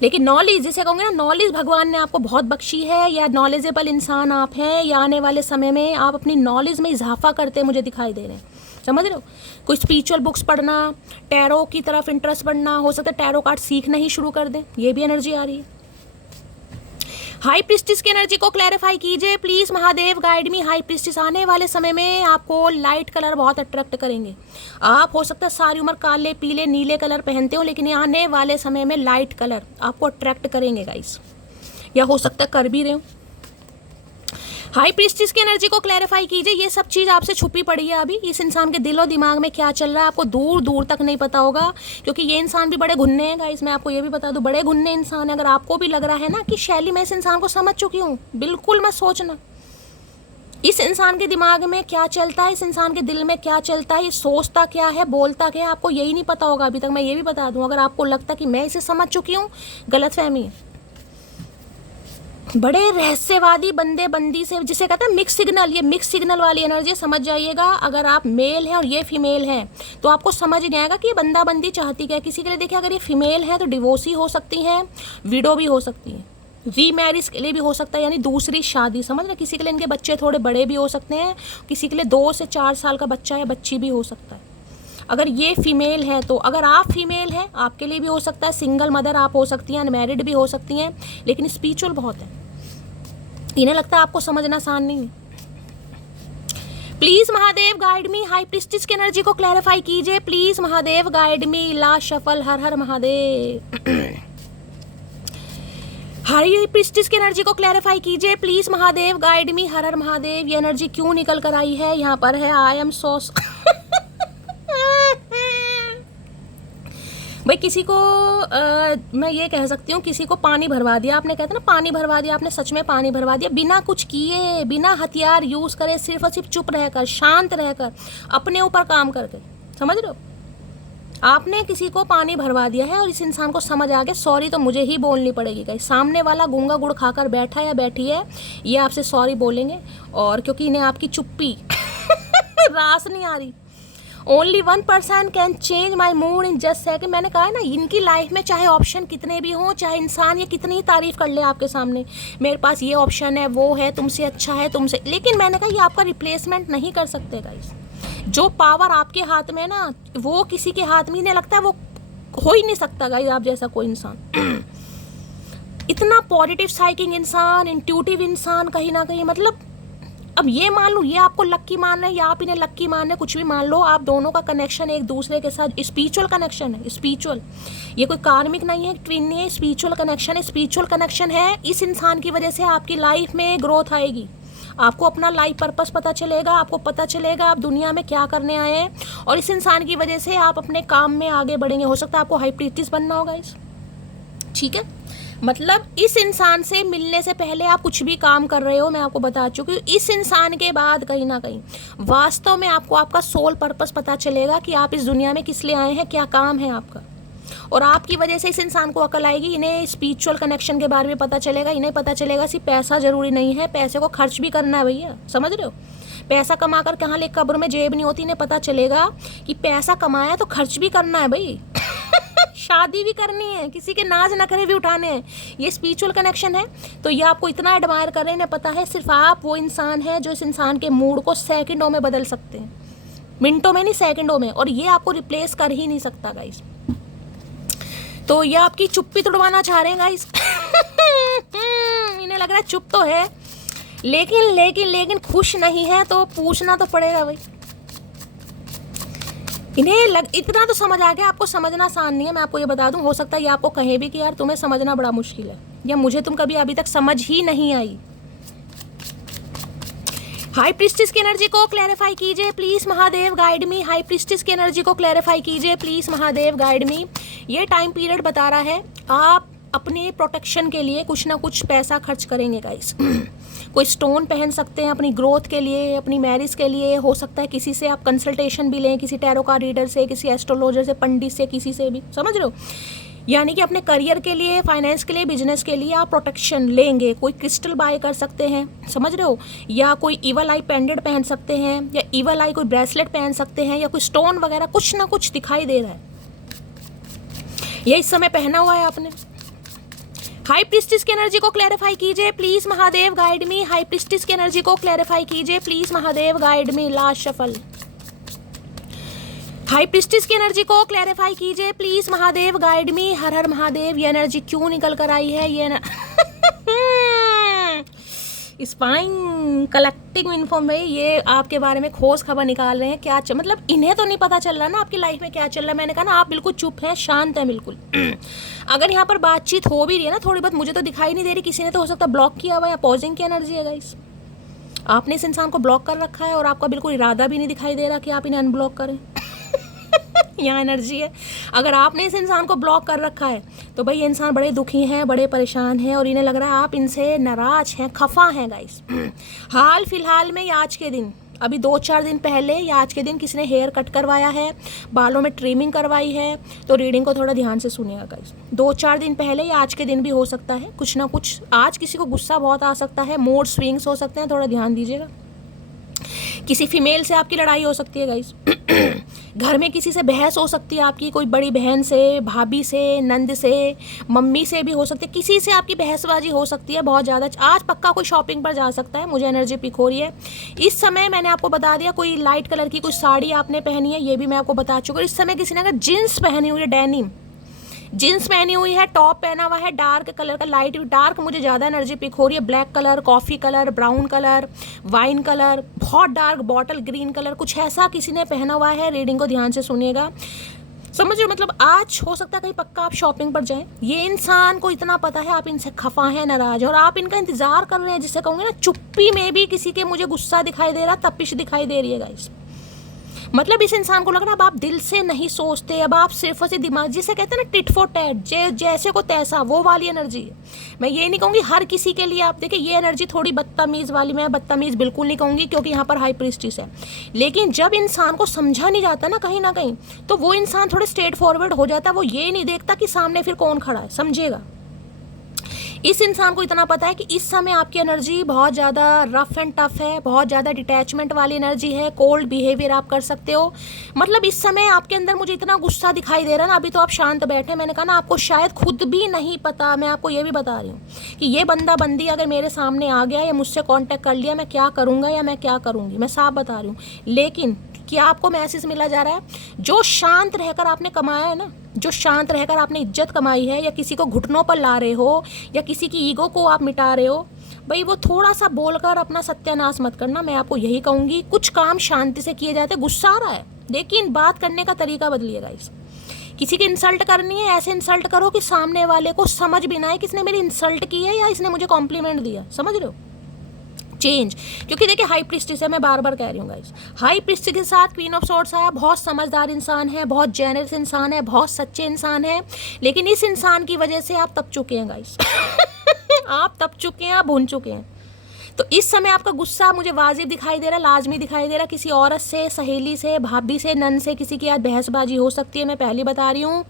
लेकिन नॉलेज, जिसे कहूँगे ना, नॉलेज भगवान ने आपको बहुत बख्शी है, या नॉलेजेबल इंसान आप हैं, या आने वाले समय में आप अपनी नॉलेज में इजाफा करते मुझे दिखाई दे रहे हैं, समझ रहे हो। कोई स्पिरिचुअल बुक्स पढ़ना, टैरो की तरफ इंटरेस्ट बढ़ना, हो सकता है टैरो कार्ड सीखना ही शुरू कर दें, ये भी एनर्जी आ रही है। हाई प्रिस्टिस की एनर्जी को क्लैरिफाई कीजिए please Mahadev guide me. High priestess आने वाले समय में आपको लाइट कलर बहुत अट्रैक्ट करेंगे। आप हो सकता है सारी उम्र काले, पीले, नीले कलर पहनते हो, लेकिन आने वाले समय में लाइट कलर आपको अट्रैक्ट करेंगे गाइस, या हो सकता है कर भी रहे हो। हाई प्रिस्टिस की एनर्जी को क्लैरिफाई कीजिए। ये सब चीज़ आपसे छुपी पड़ी है अभी। इस इंसान के दिल और दिमाग में क्या चल रहा है आपको दूर दूर तक नहीं पता होगा, क्योंकि ये इंसान भी बड़े घुन्ने हैं गाइस। मैं आपको ये भी बता दूं, बड़े घुन्ने इंसान है। अगर आपको भी लग रहा है ना कि शैली मैं इस इंसान को समझ चुकी हूँ, बिल्कुल मत सोचना इस इंसान के दिमाग में क्या चलता है, इस इंसान के दिल में क्या चलता है, ये सोचता क्या है, बोलता क्या है, आपको यही नहीं पता होगा अभी तक। मैं ये भी बता दूं, अगर आपको लगता कि मैं इसे समझ चुकी हूँ, गलतफहमी है। बड़े रहस्यवादी बंदे बंदी से, जिसे कहते हैं मिक्स सिग्नल, ये मिक्स सिग्नल वाली एनर्जी समझ जाइएगा। अगर आप मेल हैं और ये फीमेल हैं, तो आपको समझ नहीं आएगा कि ये बंदा बंदी चाहती क्या है। किसी के लिए देखिए, अगर ये फीमेल है तो डिवोर्सी हो सकती हैं, विडो भी हो सकती हैं, रीमैरिज के लिए भी हो सकता है, यानी दूसरी शादी, समझ रहे। किसी के लिए इनके बच्चे थोड़े बड़े भी हो सकते हैं, किसी के लिए 2 से 4 साल का बच्चा या बच्ची भी हो सकता है। अगर ये फीमेल है तो, अगर आप फीमेल हैं आपके लिए भी हो सकता है, सिंगल मदर आप हो सकती हैं, अनमैरिड भी हो सकती हैं, लेकिन स्पिरिचुअल बहुत है। इन्हें लगता है आपको समझना आसान नहीं है। Please Mahadev guide me. High priestess की एनर्जी को क्लैरिफाई कीजिए प्लीज महादेव गाइड मी। ला शफल, हर हर महादेव। हाई प्रिस्टिस की एनर्जी को क्लैरिफाई कीजिए प्लीज महादेव गाइड मी। हर हर महादेव। ये एनर्जी क्यों निकल कर आई है यहाँ पर है, आई एम सो भाई। किसी को मैं ये कह सकती हूँ, किसी को पानी भरवा दिया आपने, कहते हैं ना पानी भरवा दिया आपने, सच में पानी भरवा दिया, बिना कुछ किए, बिना हथियार यूज़ करे, सिर्फ और सिर्फ चुप रहकर, शांत रहकर, अपने ऊपर काम करके, समझ रहे हो। आपने किसी को पानी भरवा दिया है और इस इंसान को समझ आ गया सॉरी तो मुझे ही बोलनी पड़ेगी। कहीं सामने वाला गूंगा गुड़ खाकर बैठा या बैठी है, ये आपसे सॉरी बोलेंगे, और क्योंकि इन्हें आपकी चुप्पी रास नहीं आ रही। Only 1% can change my mood in just second. मैंने कहा है ना, इनकी लाइफ में चाहे ऑप्शन कितने भी हों, चाहे इंसान ये कितनी ही तारीफ कर ले आपके सामने, मेरे पास ये ऑप्शन है, वो है, तुमसे अच्छा है, तुमसे, लेकिन मैंने कहा ये आपका रिप्लेसमेंट नहीं कर सकते गाइस। जो पावर आपके हाथ में है ना, वो किसी के हाथ में ही नहीं लगता है, वो हो ही नहीं सकता गाइस आप जैसा कोई इंसान। इतना पॉजिटिव साइकिंग इंसान, इंट्यूटिव इंसान, कहीं ना कहीं, मतलब अब ये मान लो, ये आपको लक्की मान रहे हैं या आप इन्हें लक्की मान रहे हैं, कुछ भी मान लो, आप दोनों का कनेक्शन एक दूसरे के साथ स्पिरिचुअल कनेक्शन है। स्पिरिचुअल, ये कोई कार्मिक नहीं है, ट्विन नहीं है, स्पिरिचुअल कनेक्शन है। स्पिरिचुअल कनेक्शन है, इस इंसान की वजह से आपकी लाइफ में ग्रोथ आएगी, आपको अपना लाइफ पर्पस पता चलेगा, आपको पता चलेगा आप दुनिया में क्या करने आए हैं, और इस इंसान की वजह से आप अपने काम में आगे बढ़ेंगे। हो सकता है आपको हाई प्रीस्टिस बनना होगा इस, ठीक है। मतलब इस इंसान से मिलने से पहले आप कुछ भी काम कर रहे हो, मैं आपको बता चुकी हूँ। इस इंसान के बाद कहीं ना कहीं वास्तव में आपको आपका सोल पर्पस पता चलेगा कि आप इस दुनिया में किस लिए आए हैं, क्या काम है आपका, और आपकी वजह से इस इंसान को अकल आएगी। इन्हें स्पिरिचुअल कनेक्शन के बारे में पता चलेगा, इन्हें पता चलेगा सिर्फ पैसा जरूरी नहीं है, पैसे को खर्च भी करना है भैया, समझ रहे हो। पैसा कमा कर कहाँ ले, कब्र में जेब नहीं होती। इन्हें पता चलेगा कि पैसा कमाया तो खर्च भी करना है भाई। शादी भी करनी है, किसी के नाज नखरे भी उठाने हैं। ये स्पिरिचुअल कनेक्शन है, तो ये आपको इतना एडमायर कर रहे हैं, पता है सिर्फ आप वो इंसान है जो इस इंसान के मूड को सेकंडों में बदल सकते हैं। मिनटों में नहीं, सेकंडों में, और ये आपको रिप्लेस कर ही नहीं सकता गाइस। तो ये आपकी चुप्पी तुड़वाना चाह रहे हैं गाइस। इन्हें लग रहा है चुप तो है, लेकिन लेकिन लेकिन खुश नहीं है, तो पूछना तो पड़ेगा भाई। इन्हें इतना तो समझ आ गया, आपको समझना आसान नहीं है, मैं आपको ये बता दूं। हो सकता है ये आपको कहे भी कि यार तुम्हें समझना बड़ा मुश्किल है, या मुझे तुम कभी अभी तक समझ ही नहीं आई। हाई प्रीस्टिस की एनर्जी को क्लैरिफाई कीजिए please Mahadev, guide me. High priestess की एनर्जी को क्लैरिफाई कीजिए प्लीज महादेव, गाइड मी। ये टाइम पीरियड बता रहा है आप अपने प्रोटेक्शन के लिए कुछ ना कुछ पैसा खर्च करेंगे गाइस। कोई स्टोन पहन सकते हैं अपनी ग्रोथ के लिए, अपनी मैरिज के लिए। हो सकता है किसी से आप कंसल्टेशन भी लें, किसी टैरो कार्ड रीडर से, किसी एस्ट्रोलॉजर से, पंडित से, किसी से भी, समझ रहे हो। यानी कि अपने करियर के लिए, फाइनेंस के लिए, बिजनेस के लिए आप प्रोटेक्शन लेंगे। कोई क्रिस्टल बाय कर सकते हैं, समझ रहे हो, या कोई ईवल आई पेंडेंट पहन सकते हैं, या ईवल आई कोई ब्रेसलेट पहन सकते हैं, या कोई स्टोन वगैरह कुछ ना कुछ दिखाई दे रहा है। ये इस समय पहना हुआ है आपने। हाई प्रीस्टिस की एनर्जी को क्लैरिफाई कीजिए please Mahadev, guide me. High priestess की एनर्जी को क्लैरिफाई कीजिए please Mahadev, guide me. Last shuffle. High priestess की एनर्जी को क्लैरिफाई कीजिए प्लीज महादेव, गाइड मी। हर हर महादेव। ये एनर्जी क्यों निकल कर आई है? ये स्पाइंग कलेक्टिंग इन्फॉर्मेशन, ये आपके बारे में खोज खबर निकाल रहे हैं। क्या मतलब इन्हें तो नहीं पता चल रहा ना आपकी लाइफ में क्या चल रहा है। मैंने कहा ना आप बिल्कुल चुप हैं, शांत हैं बिल्कुल। अगर यहाँ पर बातचीत हो भी रही है ना थोड़ी बहुत, मुझे तो दिखाई नहीं दे रही। किसी ने तो हो सकता है ब्लॉक किया हुआ, या पॉजिंग की एनर्जी है गाइस। आपने इस इंसान को ब्लॉक कर रखा है और आपका बिल्कुल इरादा भी नहीं दिखाई दे रहा कि आप इन्हें अनब्लॉक करें। यहाँ एनर्जी है। अगर आपने इस इंसान को ब्लॉक कर रखा है तो भाई ये इंसान बड़े दुखी हैं, बड़े परेशान हैं, और इन्हें लग रहा है आप इनसे नाराज हैं, खफा हैं गाइस। हाल फिलहाल में, आज के दिन, अभी 2-4 दिन पहले या आज के दिन किसी ने हेयर कट करवाया है, बालों में ट्रिमिंग करवाई है। तो रीडिंग को थोड़ा ध्यान से सुनिएगा गाइस। 2-4 दिन पहले या आज के दिन भी हो सकता है, कुछ ना कुछ। आज किसी को गुस्सा बहुत आ सकता है, मूड स्विंग्स हो सकते हैं, थोड़ा ध्यान दीजिएगा। किसी फीमेल से आपकी लड़ाई हो सकती है गाइस। घर में किसी से बहस हो सकती है आपकी, कोई बड़ी बहन से, भाभी से, नंद से, मम्मी से भी हो सकती है। किसी से आपकी बहसबाजी हो सकती है बहुत ज़्यादा। आज पक्का कोई शॉपिंग पर जा सकता है, मुझे एनर्जी पिक हो रही है इस समय। मैंने आपको बता दिया, कोई लाइट कलर की कुछ साड़ी आपने पहनी है, ये भी मैं आपको बता चुका हूँ। इस समय किसी ने अगर जीन्स पहनी हुई है, डेनिम जीन्स पहनी हुई है, टॉप पहना हुआ है डार्क कलर का, लाइट डार्क मुझे ज़्यादा एनर्जी पिक हो रही है। Black colour, coffee colour, brown colour, wine colour, बहुत डार्क बॉटल ग्रीन कलर, कुछ ऐसा किसी ने पहना हुआ है। रीडिंग को ध्यान से सुनिएगा, समझ रहे हो। मतलब आज हो सकता है कहीं पक्का आप शॉपिंग पर जाएं। ये इंसान को इतना पता है आप इनसे खफा हैं, नाराज, और आप इनका इंतजार कर रहे हैं, जिससे कहूँगे ना चुप्पी में भी किसी के मुझे गुस्सा दिखाई दे रहा, तपिश दिखाई दे रही है गाइस। मतलब इस इंसान को लग रहा है अब आप दिल से नहीं सोचते, अब आप सिर्फ से दिमाग, जिसे कहते हैं ना टिट फॉर टैट, जैसे को तैसा, वो वाली एनर्जी है। मैं ये नहीं कहूँगी हर किसी के लिए। आप देखिए ये एनर्जी थोड़ी बदतमीज़ वाली, मैं बदतमीज़ बिल्कुल नहीं कहूँगी क्योंकि यहाँ पर हाई प्रीस्टिस है। लेकिन जब इंसान को समझा नहीं जाता ना कहीं, तो वो इंसान थोड़े स्ट्रेट फॉरवर्ड हो जाता है। वो ये नहीं देखता कि सामने फिर कौन खड़ा है, समझिएगा। इस इंसान को इतना पता है कि इस समय आपकी एनर्जी बहुत ज़्यादा रफ एंड टफ है, बहुत ज़्यादा डिटैचमेंट वाली एनर्जी है, कोल्ड बिहेवियर आप कर सकते हो। मतलब इस समय आपके अंदर मुझे इतना गुस्सा दिखाई दे रहा है ना, अभी तो आप शांत बैठे। मैंने कहा ना आपको शायद खुद भी नहीं पता, मैं आपको ये भी बता रही हूँ कि ये बंदा बंदी अगर मेरे सामने आ गया या मुझसे कॉन्टैक्ट कर लिया, मैं क्या करूँगा या मैं क्या करूँगी, मैं साफ बता रही हूँ। लेकिन क्या आपको मैसेज मिला जा रहा है? जो शांत रहकर आपने कमाया है ना, जो शांत रहकर आपने इज्जत कमाई है, या किसी को घुटनों पर ला रहे हो, या किसी की ईगो को आप मिटा रहे हो, भाई वो थोड़ा सा बोलकर अपना सत्यानाश मत करना। मैं आपको यही कहूँगी, कुछ काम शांति से किए जाते। गुस्सा आ रहा है, लेकिन बात करने का तरीका बदलिएगा। किसी की इंसल्ट करनी है, ऐसे इंसल्ट करो कि सामने वाले को समझ भी ना आए किसने मेरी इंसल्ट की है या इसने मुझे कॉम्प्लीमेंट दिया, समझ रहे हो। चेंज, क्योंकि देखिए हाई प्रीस्टिस है, मैं बार बार कह रही हूँ गाइस, हाई प्रीस्टिस के साथ क्वीन ऑफ सॉर्ड्स आया। बहुत समझदार इंसान है, बहुत जेनरस इंसान है, बहुत सच्चे इंसान है, लेकिन इस इंसान की वजह से आप तप चुके हैं गाइस। आप तप चुके हैं, आप भून चुके हैं। तो इस समय आपका गुस्सा मुझे वाजिब दिखाई दे रहा, लाजमी दिखाई दे रहा। किसी औरत से, सहेली से, भाभी से, नन से किसी की आज बहसबाजी हो सकती है, मैं पहले बता रही हूँ।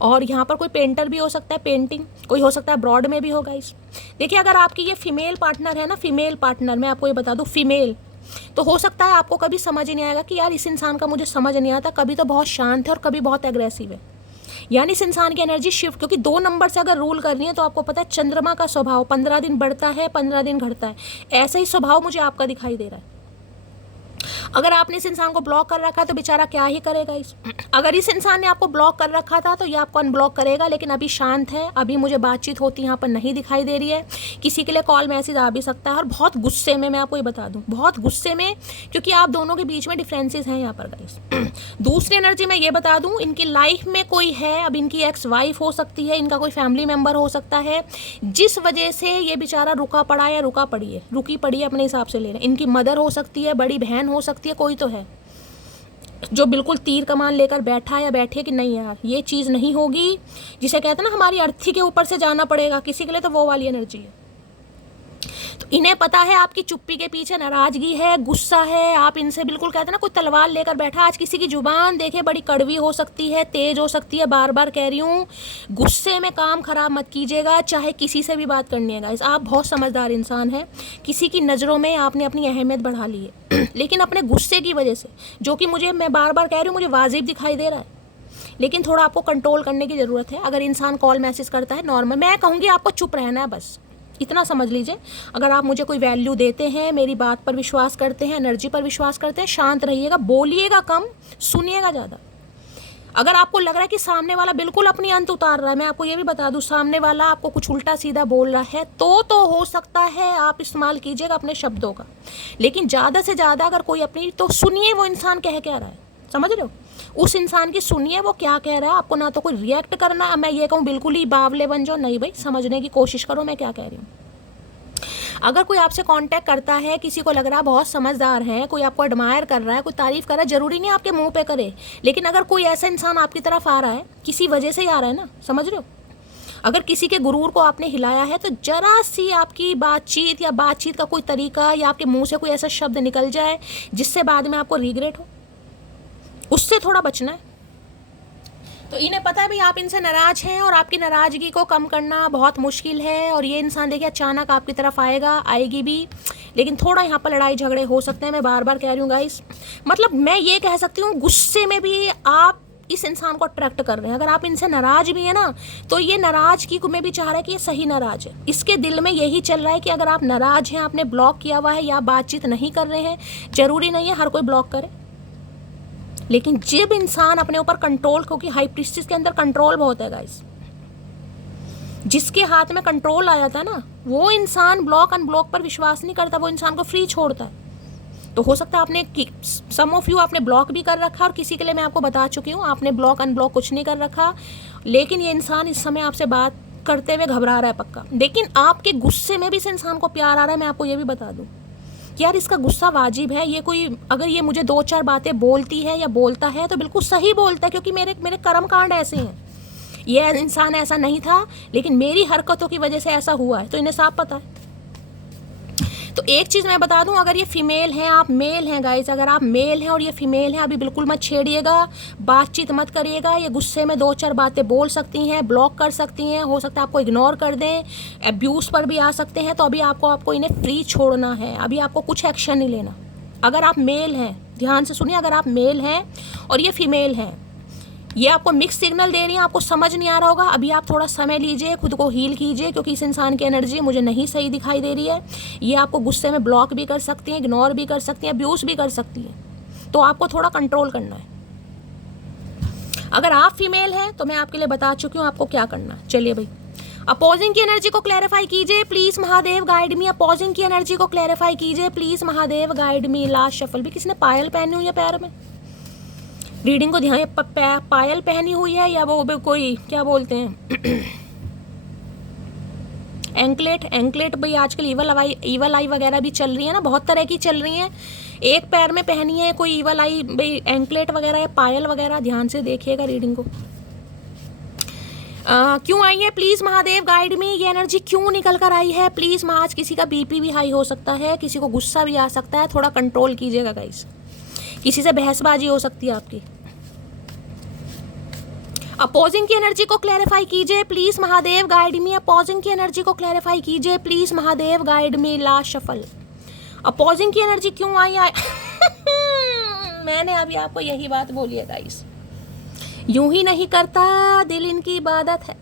और यहाँ पर कोई पेंटर भी हो सकता है, पेंटिंग कोई हो सकता है, ब्रॉड में भी होगा। इस देखिए अगर आपकी ये फीमेल पार्टनर है ना, फीमेल पार्टनर, मैं आपको ये बता दूँ फीमेल, तो हो सकता है आपको कभी समझ ही नहीं आएगा कि यार इस इंसान का मुझे समझ नहीं आता, कभी तो बहुत शांत है और कभी बहुत एग्रेसिव है। यानी इस इंसान की एनर्जी शिफ्ट, क्योंकि 2 नंबर से अगर रूल करनी है तो आपको पता है चंद्रमा का स्वभाव 15 दिन बढ़ता है, 15 दिन घटता है। ऐसा ही स्वभाव मुझे आपका दिखाई दे रहा है। अगर आपने इस इंसान को ब्लॉक कर रखा है तो बेचारा क्या ही करेगा अगर इस इंसान ने आपको ब्लॉक कर रखा था तो ये आपको अनब्लॉक करेगा, लेकिन अभी शांत है, अभी मुझे बातचीत होती यहाँ पर नहीं दिखाई दे रही है। किसी के लिए कॉल मैसेज आ भी सकता है और बहुत गुस्से में, मैं आपको ये बता दूँ, बहुत गुस्से में, क्योंकि आप दोनों के बीच में डिफरेंसेस हैं यहाँ पर गाइस। दूसरी एनर्जी मैं ये बता दूँ, इनकी लाइफ में कोई है, अब इनकी एक्स वाइफ हो सकती है, इनका कोई फैमिली मेम्बर हो सकता है, जिस वजह से ये बेचारा रुका पड़ा है या रुकी पड़ी है अपने हिसाब से ले रहे हैं। इनकी मदर हो सकती है, बड़ी बहन हो सकती है, कोई तो है जो बिल्कुल तीर कमान लेकर बैठा या बैठे कि नहीं यार ये चीज़ नहीं होगी, जिसे कहते हैं ना हमारी अर्थी के ऊपर से जाना पड़ेगा, किसी के लिए तो वो वाली एनर्जी है। तो इन्हें पता है आपकी चुप्पी के पीछे नाराज़गी है, गुस्सा है, आप इनसे बिल्कुल कहते हैं ना कोई तलवार लेकर बैठा। आज किसी की जुबान देखे बड़ी कड़वी हो सकती है, तेज हो सकती है, बार बार कह रही हूँ, गुस्से में काम खराब मत कीजिएगा, चाहे किसी से भी बात करनी है गाइस। आप बहुत समझदार इंसान हैं, किसी की नज़रों में आपने अपनी अहमियत बढ़ा ली है लेकिन अपने गुस्से की वजह से, जो कि मैं बार बार कह रही हूँ, मुझे वाजिब दिखाई दे रहा है, लेकिन थोड़ा आपको कंट्रोल करने की ज़रूरत है। अगर इंसान कॉल मैसेज करता है नॉर्मल, मैं कहूँगी आपको चुप रहना है, बस इतना समझ लीजिए। अगर आप मुझे कोई वैल्यू देते हैं, मेरी बात पर विश्वास करते हैं, एनर्जी पर विश्वास करते हैं, शांत रहिएगा, बोलिएगा कम, सुनिएगा ज़्यादा। अगर आपको लग रहा है कि सामने वाला बिल्कुल अपनी अंत उतार रहा है, मैं आपको ये भी बता दूं, सामने वाला आपको कुछ उल्टा सीधा बोल रहा है तो हो सकता है आप इस्तेमाल कीजिएगा अपने शब्दों का, लेकिन ज़्यादा से ज़्यादा अगर कोई अपनी, तो सुनिए वो इंसान कह क्या रहा है, समझ रहे हो, उस इंसान की सुनिए वो क्या कह रहा है। आपको ना तो कोई रिएक्ट करना है, मैं ये कहूँ बिल्कुल ही बावले बन जाओ, नहीं भाई, समझने की कोशिश करो मैं क्या कह रही हूँ। अगर कोई आपसे कांटेक्ट करता है, किसी को लग रहा है बहुत समझदार है, कोई आपको एडमायर कर रहा है, कोई तारीफ कर रहा है, जरूरी नहीं आपके मुंह पे करे, लेकिन अगर कोई ऐसा इंसान आपकी तरफ आ रहा है, किसी वजह से ही आ रहा है ना, समझ रहे हो, अगर किसी के गुरूर को आपने हिलाया है तो जरा सी आपकी बातचीत या बातचीत का कोई तरीका या आपके मुंह से कोई ऐसा शब्द निकल जाए जिससे बाद में आपको रिग्रेट हो, उससे थोड़ा बचना है। तो इन्हें पता है भाई आप इनसे नाराज़ हैं और आपकी नाराज़गी को कम करना बहुत मुश्किल है, और ये इंसान देखिए अचानक आपकी तरफ आएगी भी, लेकिन थोड़ा यहाँ पर लड़ाई झगड़े हो सकते हैं। मैं बार बार कह रही हूँ गाइस, मतलब मैं ये कह सकती हूँ गुस्से में भी आप इस इंसान को अट्रैक्ट कर रहे हैं। अगर आप इनसे नाराज़ भी है ना, तो ये नाराज़गी को मैं भी चाह रहा है कि ये सही नाराज़ है, इसके दिल में यही चल रहा है कि अगर आप नाराज़ हैं, आपने ब्लॉक किया हुआ है या बातचीत नहीं कर रहे हैं, ज़रूरी नहीं है हर कोई ब्लॉक करे, लेकिन जब इंसान अपने ऊपर कंट्रोल, क्योंकि हाई प्रीस्टिस के अंदर कंट्रोल बहुत है गाइस, जिसके हाथ में कंट्रोल आया था ना, वो इंसान ब्लॉक अनब्लॉक पर विश्वास नहीं करता, वो इंसान को फ्री छोड़ता है। तो हो सकता है आपने, सम ऑफ यू आपने ब्लॉक भी कर रखा, और किसी के लिए मैं आपको बता चुकी हूँ आपने ब्लॉक अनब्लॉक कुछ नहीं कर रखा, लेकिन ये इंसान इस समय आपसे बात करते हुए घबरा रहा है पक्का, लेकिन आपके गुस्से में भी इस इंसान को प्यार आ रहा है। मैं आपको ये भी बता दूँ यार, इसका गुस्सा वाजिब है, ये कोई अगर ये मुझे 2-4 बातें बोलती है या बोलता है तो बिल्कुल सही बोलता है, क्योंकि मेरे कर्म कांड ऐसे हैं, ये इंसान ऐसा नहीं था लेकिन मेरी हरकतों की वजह से ऐसा हुआ है, तो इन्हें साफ पता है। तो एक चीज़ मैं बता दूं, अगर ये फीमेल हैं, आप मेल हैं गाइस, अगर आप मेल हैं और ये फीमेल हैं, अभी बिल्कुल मत छेड़िएगा, बातचीत मत करिएगा। ये गुस्से में 2-4 बातें बोल सकती हैं, ब्लॉक कर सकती हैं, हो सकता है आपको इग्नोर कर दें, अब्यूज़ पर भी आ सकते हैं। तो अभी आपको इन्हें फ्री छोड़ना है, अभी आपको कुछ एक्शन नहीं लेना। अगर आप मेल हैं, ध्यान से सुनिए, अगर आप मेल हैं और ये फीमेल हैं, ये आपको मिक्स सिग्नल दे रही हैं, आपको समझ नहीं आ रहा होगा, अभी आप थोड़ा समय लीजिए, खुद को हील कीजिए, क्योंकि इस इंसान की एनर्जी मुझे नहीं सही दिखाई दे रही है। ये आपको गुस्से में ब्लॉक भी कर सकती हैं, इग्नोर भी कर सकती हैं, अब्यूज़ भी कर सकती हैं, तो आपको थोड़ा कंट्रोल करना है। अगर आप फीमेल हैं तो मैं आपके लिए बता चुकी हूँ आपको क्या करना है। चलिए भाई, अपोजिंग की एनर्जी को क्लैरिफाई कीजिए please, Mahadev guide me. Opposing की एनर्जी को क्लैरिफाई कीजिए please, Mahadev guide me. Last shuffle भी, किसने पायल पहनी हुई है पैर में, रीडिंग को ध्यान, पायल पहनी हुई है या वो कोई क्या बोलते हैं एंकलेट भाई, आजकल ईवल आई वगैरह भी चल रही है ना, बहुत तरह की चल रही हैं। एक पैर में पहनी है कोई ईवल आई भाई, एंकलेट वगैरह या पायल वगैरह, ध्यान से देखिएगा रीडिंग को। क्यों आई है प्लीज़ महादेव गाइड में, ये एनर्जी क्यों निकल कर आई है प्लीज़। आज किसी का बीपी भी हाई हो सकता है, किसी को गुस्सा भी आ सकता है, थोड़ा कंट्रोल कीजिएगा गाइस, किसी से बहसबाजी हो सकती है आपकी। अपोजिंग की एनर्जी को क्लैरिफाई कीजिए please, Mahadev guide me. Opposing की एनर्जी को क्लैरिफाई कीजिए please, Mahadev guide me. Last shuffle, opposing की एनर्जी क्यों आई मैंने अभी आपको यही बात बोली है गाइस, यूं ही नहीं करता दिल, इनकी इबादत है।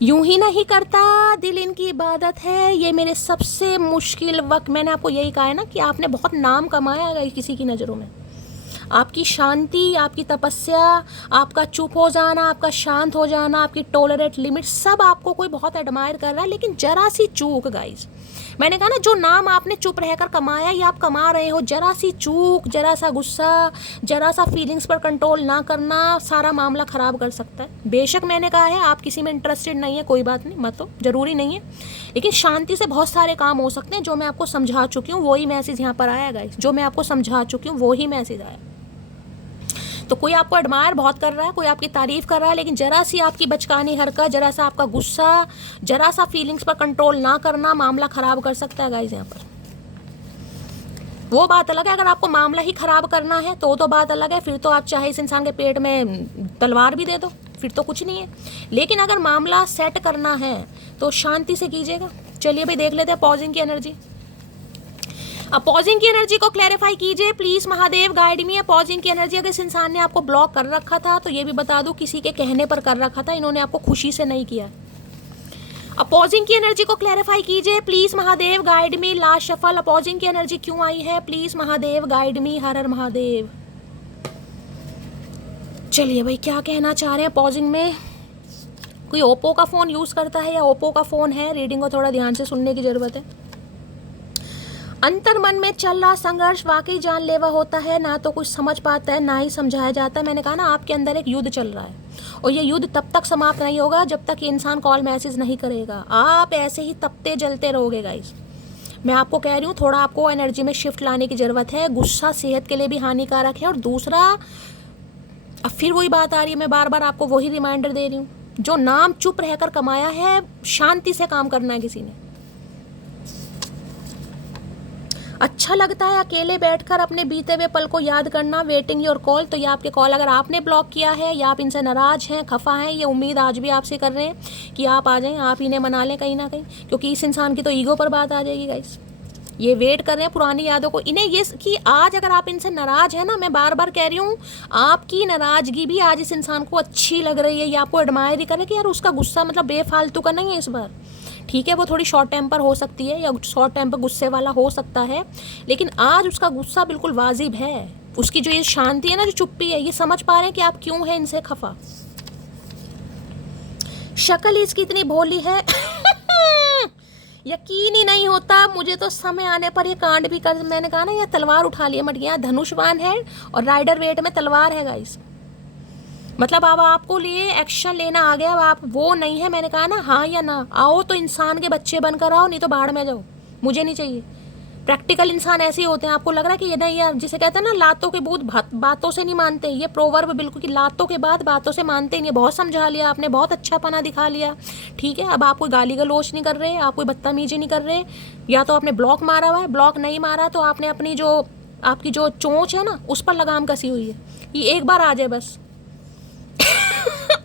यूं ही नहीं करता दिल इनकी इबादत है, ये मेरे सबसे मुश्किल वक्त। मैंने आपको यही कहा है ना कि आपने बहुत नाम कमाया है किसी की नज़रों में। आपकी शांति, आपकी तपस्या, आपका चुप हो जाना, आपका शांत हो जाना, आपकी टॉलरेट लिमिट, सब आपको कोई बहुत एडमायर कर रहा है। लेकिन जरा सी चूक गाइस, मैंने कहा ना, जो नाम आपने चुप रहकर कमाया ये आप कमा रहे हो। जरा सी चूक, जरा सा गुस्सा, जरा सा फीलिंग्स पर कंट्रोल ना करना सारा मामला ख़राब कर सकता है। बेशक मैंने कहा है आप किसी में इंटरेस्टेड नहीं है, कोई बात नहीं, मत हो, ज़रूरी नहीं है, लेकिन शांति से बहुत सारे काम हो सकते हैं। जो मैं आपको समझा चुकी हूँ वही मैसेज यहाँ पर आया गाइस, जो मैं आपको समझा चुकी हूँ वही मैसेज आया। तो कोई आपको एडमायर बहुत कर रहा है, कोई आपकी तारीफ़ कर रहा है, लेकिन जरा सी आपकी बचकानी हरकत, जरा सा आपका गुस्सा, जरा सा फीलिंग्स पर कंट्रोल ना करना मामला ख़राब कर सकता है गाइस। यहाँ पर वो बात अलग है, अगर आपको मामला ही ख़राब करना है तो बात अलग है, फिर तो आप चाहे इस इंसान के पेट में तलवार भी दे दो, फिर तो कुछ नहीं है। लेकिन अगर मामला सेट करना है तो शांति से कीजिएगा। चलिए भाई देख लेते हैं पॉजिंग की एनर्जी। अब पॉजिंग की एनर्जी को क्लैरिफाई कीजिए please, Mahadev guide me. Pausing की एनर्जी, अगर इस इंसान ने आपको ब्लॉक कर रखा था तो ये भी बता दूं किसी के कहने पर कर रखा था, इन्होंने आपको खुशी से नहीं किया। अपोजिंग की एनर्जी को क्लैरिफाई कीजिए please, Mahadev guide me. Last shuffle, opposing की एनर्जी क्यों आई है प्लीज, महादेव गाइड मी। हर हर महादेव। चलिए भाई क्या कहना चाह रहे हैं अपोजिंग में। कोई ओप्पो का फ़ोन यूज़ करता है या ओप्पो का फ़ोन है, रीडिंग को थोड़ा ध्यान से सुनने की ज़रूरत है। अंतर मन में चल रहा संघर्ष वाकई जानलेवा होता है, ना तो कुछ समझ पाता है ना ही समझाया जाता है। मैंने कहा ना आपके अंदर एक युद्ध चल रहा है और ये युद्ध तब तक समाप्त नहीं होगा जब तक ये इंसान कॉल मैसेज नहीं करेगा। आप ऐसे ही तपते जलते रहोगे गाइस। मैं आपको कह रही हूँ थोड़ा आपको एनर्जी में शिफ्ट लाने की ज़रूरत है। गुस्सा सेहत के लिए भी हानिकारक है। और दूसरा, अब फिर वही बात आ रही है, मैं बार बार आपको वही रिमाइंडर दे रही हूँ, जो नाम चुप रहकर कमाया है, शांति से काम करना है किसी ने। अच्छा लगता है अकेले बैठकर अपने बीते हुए पल को याद करना, वेटिंग योर कॉल। तो ये आपके कॉल अगर आपने ब्लॉक किया है या आप इनसे नाराज हैं, खफा हैं, ये उम्मीद आज भी आपसे कर रहे हैं कि आप आ जाएं, आप इन्हें मना लें कहीं ना कहीं, क्योंकि इस इंसान की तो ईगो पर बात आ जाएगी गाइस। ये वेट कर रहे हैं पुरानी यादों को, इन्हें ये कि आज अगर आप इनसे नाराज हैं ना, मैं बार बार कह रही हूँ, आपकी नाराजगी भी आज इस इंसान को अच्छी लग रही है। ये आपको एडमायर ही कर रहे हैं कि यार उसका गुस्सा मतलब बेफालतू का नहीं है इस बार। ठीक है, वो थोड़ी शॉर्ट टेम्पर हो सकती है या शॉर्ट टेम्पर गुस्से वाला हो सकता है, लेकिन आज उसका गुस्सा बिल्कुल वाजिब है। उसकी जो ये शांति है ना, जो चुप्पी है, ये समझ पा रहे हैं कि आप क्यों हैं इनसे खफा। शक्ल इसकी इतनी भोली है यकीन ही नहीं होता मुझे तो समय आने पर ये कांड भी कर। मैंने कहा ना, ये तलवार उठा लिया मटिया, धनुषवान है और राइडर वेट में तलवार है गाइस। मतलब अब आपको लिए एक्शन लेना आ गया, अब आप वो नहीं है। मैंने कहा ना, हाँ या ना, आओ तो इंसान के बच्चे बनकर आओ, नहीं तो बाहर में जाओ, मुझे नहीं चाहिए। प्रैक्टिकल इंसान ऐसे ही होते हैं। आपको लग रहा है कि ये नहीं यार, जिसे कहते हैं ना लातों के भूत बातों से नहीं मानते, ये प्रोवर्ब बिल्कुल कि लातों के बाद बातों से मानते नहीं। बहुत समझा लिया आपने, बहुत अच्छा पना दिखा लिया, ठीक है। अब आप कोई गाली गलोच नहीं कर रहे, आप कोई बदतमीजी नहीं कर रहे। या तो आपने ब्लॉक मारा हुआ है, ब्लॉक नहीं मारा तो आपने अपनी जो आपकी जो चोंच है ना उस पर लगाम कसी हुई है। ये एक बार आ जाए बस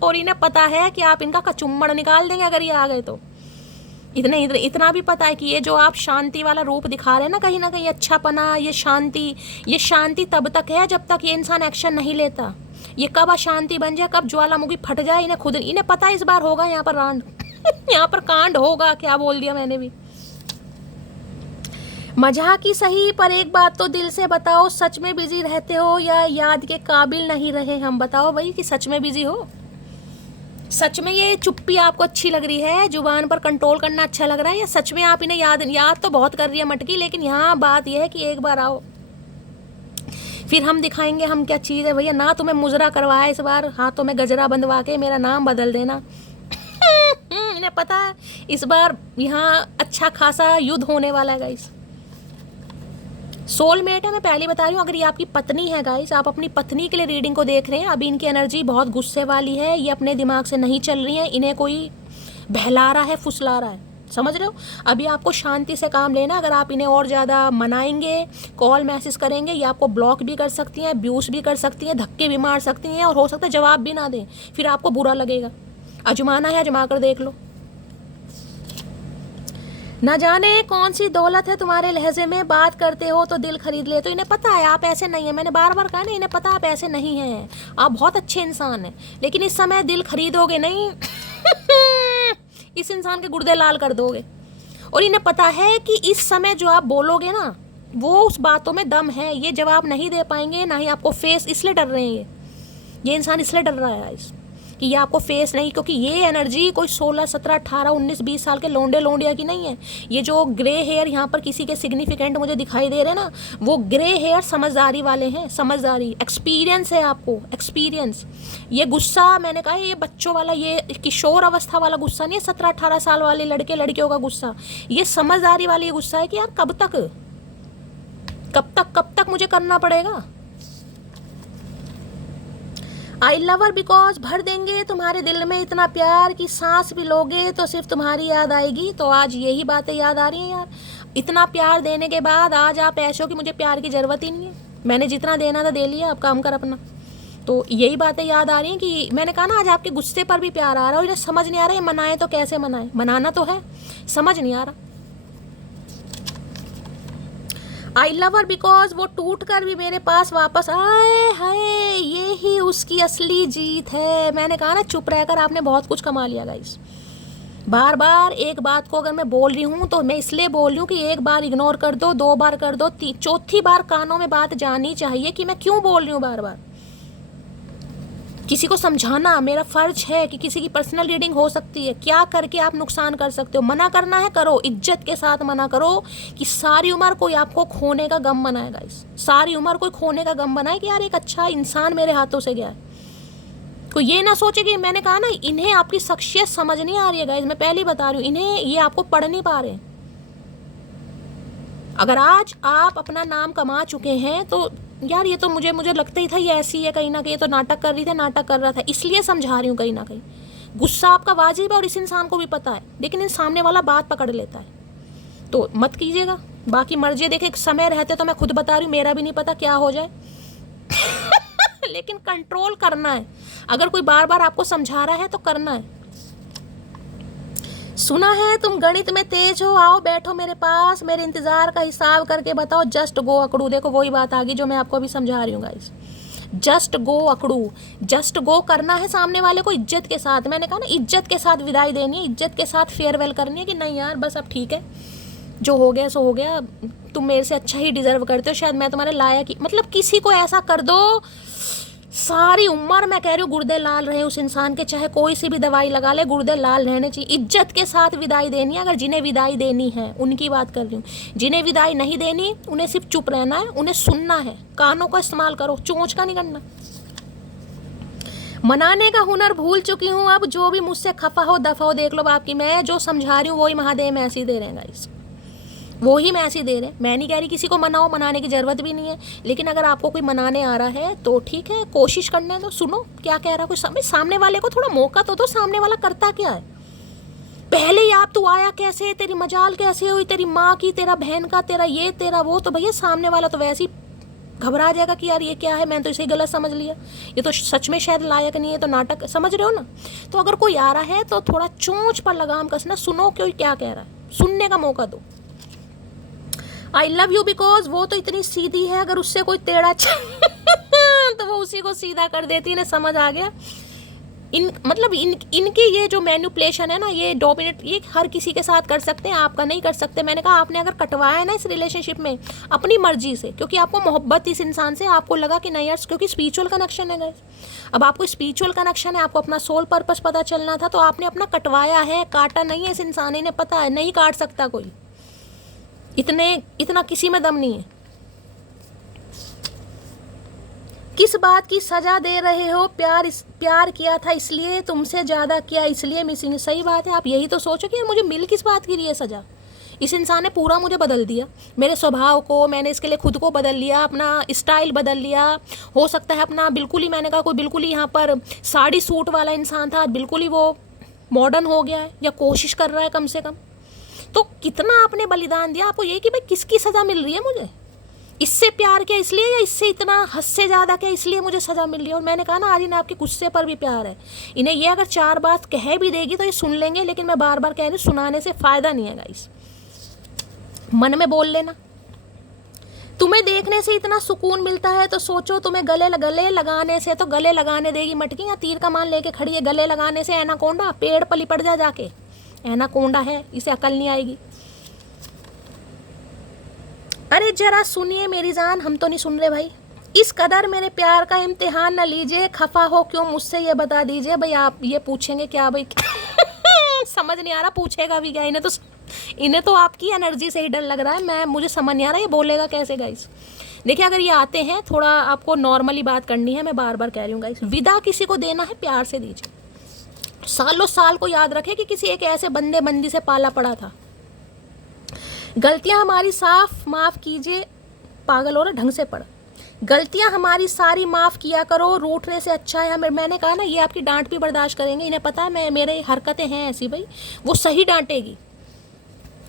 और इन्हें पता है कि आप इनका कचुम्बड़ निकाल देंगे अगर ये आ गए तो। इतना भी पता है कि ये जो आप शांति वाला रूप दिखा रहे हैं ना कहीं अच्छा पना, ये शांति तब तक है जब तक ये इंसान एक्शन नहीं लेता। ये कब अशांति बन जाए, कब ज्वालामुखी फट जाए, इन्हें पता है इस बार होगा यहाँ पर कांड यहाँ पर कांड होगा। क्या बोल दिया मैंने भी। मजाक ही सही, पर एक बात तो दिल से बताओ, सच में बिजी रहते हो या याद के काबिल नहीं रहे हम? बताओ भाई कि सच में बिजी हो, सच में ये चुप्पी आपको अच्छी लग रही है, जुबान पर कंट्रोल करना अच्छा लग रहा है, या सच में आप इन्हें याद तो बहुत कर रही है मटकी। लेकिन यहाँ बात यह है कि एक बार आओ, फिर हम दिखाएंगे हम क्या चीज़ है भैया। ना तुम्हें मुजरा करवाया इस बार, हाथों में गजरा बंधवा के मेरा नाम बदल देना इन्हें पता है इस बार यहाँ अच्छा खासा युद्ध होने वाला है गाइस। सोलमेट है, मैं पहले बता रही हूँ। अगर ये आपकी पत्नी है गाइस, आप अपनी पत्नी के लिए रीडिंग को देख रहे हैं, अभी इनकी एनर्जी बहुत गुस्से वाली है, ये अपने दिमाग से नहीं चल रही है, इन्हें कोई बहला रहा है, फुसला रहा है, समझ रहे हो। अभी आपको शांति से काम लेना। अगर आप इन्हें और ज़्यादा मनाएंगे, कॉल मैसेज करेंगे, ये आपको ब्लॉक भी कर सकती हैं, अब्यूज़ भी कर सकती हैं, धक्के भी मार सकती हैं, और हो सकता है जवाब भी ना दें, फिर आपको बुरा लगेगा। आजमाना है, आजमा कर देख लो। न जाने कौन सी दौलत है तुम्हारे लहजे में, बात करते हो तो दिल खरीद ले। तो इन्हें पता है आप ऐसे नहीं है, मैंने बार बार कहा ना, इन्हें पता आप ऐसे नहीं हैं, आप बहुत अच्छे इंसान हैं, लेकिन इस समय दिल खरीदोगे नहीं इस इंसान के गुर्दे लाल कर दोगे। और इन्हें पता है कि इस समय जो आप बोलोगे ना वो उस बातों में दम है, ये जवाब नहीं दे पाएंगे, ना ही आपको फेस, इसलिए डर रहे हैं ये इंसान इसलिए डर रहा है कि ये आपको फेस नहीं, क्योंकि ये एनर्जी कोई 16, 17, 18, 19, 20 साल के लोंडे लोंडिया की नहीं है। ये जो ग्रे हेयर यहाँ पर किसी के सिग्निफिकेंट मुझे दिखाई दे रहे हैं ना, वो ग्रे हेयर समझदारी वाले हैं, समझदारी, एक्सपीरियंस है आपको, एक्सपीरियंस। ये गुस्सा मैंने कहा ये बच्चों वाला, ये किशोर अवस्था वाला गुस्सा नहीं है, 17, 18 साल वाले लड़के लड़कियों का गुस्सा, ये समझदारी वाली ये गुस्सा है कि यार कब तक मुझे करना पड़ेगा। आई लव हर बिकॉज भर देंगे तुम्हारे दिल में इतना प्यार कि सांस भी लोगे तो सिर्फ तुम्हारी याद आएगी। तो आज यही बातें याद आ रही हैं यार, इतना प्यार देने के बाद आज आप ऐसे हो कि मुझे प्यार की ज़रूरत ही नहीं है, मैंने जितना देना था दे लिया, अब काम कर अपना। तो यही बातें याद आ रही हैं कि मैंने कहा ना आज आपके गुस्से पर भी प्यार आ रहा है, और इन्हें समझ नहीं आ रहा है मनाएं तो कैसे मनाएं, मनाना तो है, समझ नहीं आ रहा। आई लव हर बिकॉज वो टूट कर भी मेरे पास वापस आए, हाय ये ही उसकी असली जीत है। मैंने कहा ना चुप रहकर आपने बहुत कुछ कमा लिया गाइस। बार बार एक बात को अगर मैं बोल रही हूँ तो मैं इसलिए बोल रही हूँ कि एक बार इग्नोर कर दो, 2 बार कर दो, चौथी बार कानों में बात जानी चाहिए कि मैं क्यों बोल रही हूँ बार बार। किसी को समझाना मेरा फर्ज है कि किसी की पर्सनल रीडिंग हो सकती है, क्या करके आप नुकसान कर सकते हो। मना करना है करो, इज्जत के साथ मना करो कि सारी उम्र कोई आपको खोने का गम बनाए गाइस, सारी उम्र कोई खोने का गम बनाए कि यार एक अच्छा इंसान मेरे हाथों से गया है। कोई ये ना सोचे कि मैंने कहा ना इन्हें आपकी शख्सियत समझ नहीं आ रही है गाइस, मैं पहले ही बता रही हूँ, इन्हें ये आपको पढ़ नहीं पा रहे हैं। अगर आज आप अपना नाम कमा चुके हैं तो यार ये तो मुझे लगता ही था ये ऐसी है, कहीं ना कहीं तो नाटक कर रही थी, नाटक कर रहा था, इसलिए समझा रही हूँ। कहीं ना कहीं गुस्सा आपका वाजिब है और इस इंसान को भी पता है, लेकिन इन सामने वाला बात पकड़ लेता है, तो मत कीजिएगा। बाकी मर्जी देखे, समय रहते तो मैं खुद बता रही हूँ, मेरा भी नहीं पता क्या हो जाए लेकिन कंट्रोल करना है। अगर कोई बार बार आपको समझा रहा है तो करना है। सुना है तुम गणित में तेज हो, आओ बैठो मेरे पास, मेरे इंतजार का हिसाब करके बताओ, जस्ट गो अकड़ू। देखो वही बात आ गई जो मैं आपको अभी समझा रही हूँ गाइस, जस्ट गो अकड़ू, जस्ट गो करना है सामने वाले को इज्जत के साथ। मैंने कहा ना इज्जत के साथ विदाई देनी है, इज्जत के साथ फेयरवेल करनी है कि नहीं यार बस अब ठीक है, जो हो गया सो हो गया, तुम मेरे से अच्छा ही डिजर्व करते हो, शायद मैं तुम्हारे लायक ही, मतलब किसी को ऐसा कर दो सारी उम्र, मैं कह रही हूँ गुर्दे लाल रहे उस इंसान के, चाहे कोई सी भी दवाई लगा ले गुर्दे लाल रहने चाहिए। इज्जत के साथ विदाई देनी है, अगर जिन्हें विदाई देनी है उनकी बात कर रही हूँ। जिन्हें विदाई नहीं देनी उन्हें सिर्फ चुप रहना है, उन्हें सुनना है, कानों का इस्तेमाल करो, चोंच का नहीं करना। मनाने का हुनर भूल चुकी हूँ अब, जो भी मुझसे खफा हो दफा हो, देख लो आपकी, मैं जो समझा रही हूँ वही महादेव मैसेज दे रहे हैं गाइस, वो ही मैसेज दे रहे हैं। मैं नहीं कह रही किसी को मनाओ, मनाने की ज़रूरत भी नहीं है, लेकिन अगर आपको कोई मनाने आ रहा है तो ठीक है, कोशिश करने दो, सुनो क्या कह रहा है कोई, सामने वाले को थोड़ा मौका तो सामने वाला करता क्या है। पहले ही आप तू आया कैसे, तेरी मजाल कैसे हुई, तेरी माँ की, तेरा बहन का, तेरा ये तेरा वो, तो भैया सामने वाला तो वैसे ही घबरा जाएगा कि यार ये क्या है, मैंने तो इसे गलत समझ लिया, ये तो सच में शायद लायक नहीं है, तो नाटक, समझ रहे हो ना। तो अगर कोई आ रहा है तो थोड़ा चोंच पर लगाम कसना, सुनो क्यों क्या कह रहा है, सुनने का मौका दो। आई लव यू बिकॉज वो तो इतनी सीधी है, अगर उससे कोई टेढ़ा तो वो उसी को सीधा कर देती है, समझ आ गया। इनकी ये जो मैनिपुलेशन है ना, ये डोमिनेट, ये हर किसी के साथ कर सकते हैं, आपका नहीं कर सकते। मैंने कहा आपने अगर कटवाया है ना इस रिलेशनशिप में अपनी मर्जी से, क्योंकि आपको मोहब्बत इस इंसान से, आपको लगा कि नहीं यार, क्योंकि स्पिरिचुअल कनेक्शन है गाइस, अब आपको स्पिरिचुअल कनेक्शन है, आपको अपना सोल पर्पस पता चलना था, तो आपने अपना कटवाया है, काटा नहीं है इस इंसान, इन्हें पता है नहीं काट सकता कोई, इतना किसी में दम नहीं है। किस बात की सजा दे रहे हो, प्यार किया था इसलिए, तुमसे ज़्यादा किया इसलिए मिसिंग। सही बात है, आप यही तो सोचो कि मुझे मिल किस बात की रही है सज़ा। इस इंसान ने पूरा मुझे बदल दिया, मेरे स्वभाव को, मैंने इसके लिए खुद को बदल लिया, अपना स्टाइल बदल लिया, हो सकता है अपना बिल्कुल ही, मैंने कहा कोई बिल्कुल ही यहाँ पर साड़ी सूट वाला इंसान था, बिल्कुल ही वो मॉडर्न हो गया है, या कोशिश कर रहा है कम से कम। तो कितना आपने बलिदान दिया, आपको ये कि भाई किसकी सज़ा मिल रही है मुझे, इससे प्यार किया इसलिए, या इससे इतना हद से ज़्यादा किया इसलिए मुझे सज़ा मिल रही है। और मैंने कहा ना आज इन्हें आपके गुस्से पर भी प्यार है, इन्हें ये अगर 4 बात कह भी देगी तो ये सुन लेंगे, लेकिन मैं बार बार कह रही हूँ सुनाने से फ़ायदा नहीं है गाइस, मन में बोल लेना। तुम्हें देखने से इतना सुकून मिलता है तो सोचो तुम्हें गले लगाने से, तो गले लगाने देगी मटकी, या तीर कमान लेके खड़ी है, गले लगाने से एनाकोंडा पेड़ पर लिपट जा जाके, एनाकोंडा है, इसे अकल नहीं आएगी। अरे जरा सुनिए मेरी जान, हम तो नहीं सुन रहे भाई। इस कदर मेरे प्यार का इम्तिहान न लीजिए, खफा हो क्यों मुझसे ये बता दीजिए। भाई आप ये पूछेंगे क्या भाई समझ नहीं आ रहा, पूछेगा भी क्या, इन्हें तो आपकी एनर्जी से ही डर लग रहा है। मुझे समझ नहीं आ रहा ये बोलेगा कैसे गाइस। देखिए अगर ये आते हैं, थोड़ा आपको नॉर्मली बात करनी है, मैं बार बार कह रही हूँ गाइस, विदा किसी को देना है प्यार से दीजिए। सालों साल को याद रखे कि किसी एक ऐसे बंदे बंदी से पाला पड़ा था। गलतियां हमारी साफ माफ़ कीजिए, पागल हो रहा ढंग से पढ़। गलतियां हमारी सारी माफ़ किया करो, रूठने से अच्छा है। मैंने कहा ना, ये आपकी डांट भी बर्दाश्त करेंगे, इन्हें पता है मेरे हरकतें हैं ऐसी भाई, वो सही डांटेगी।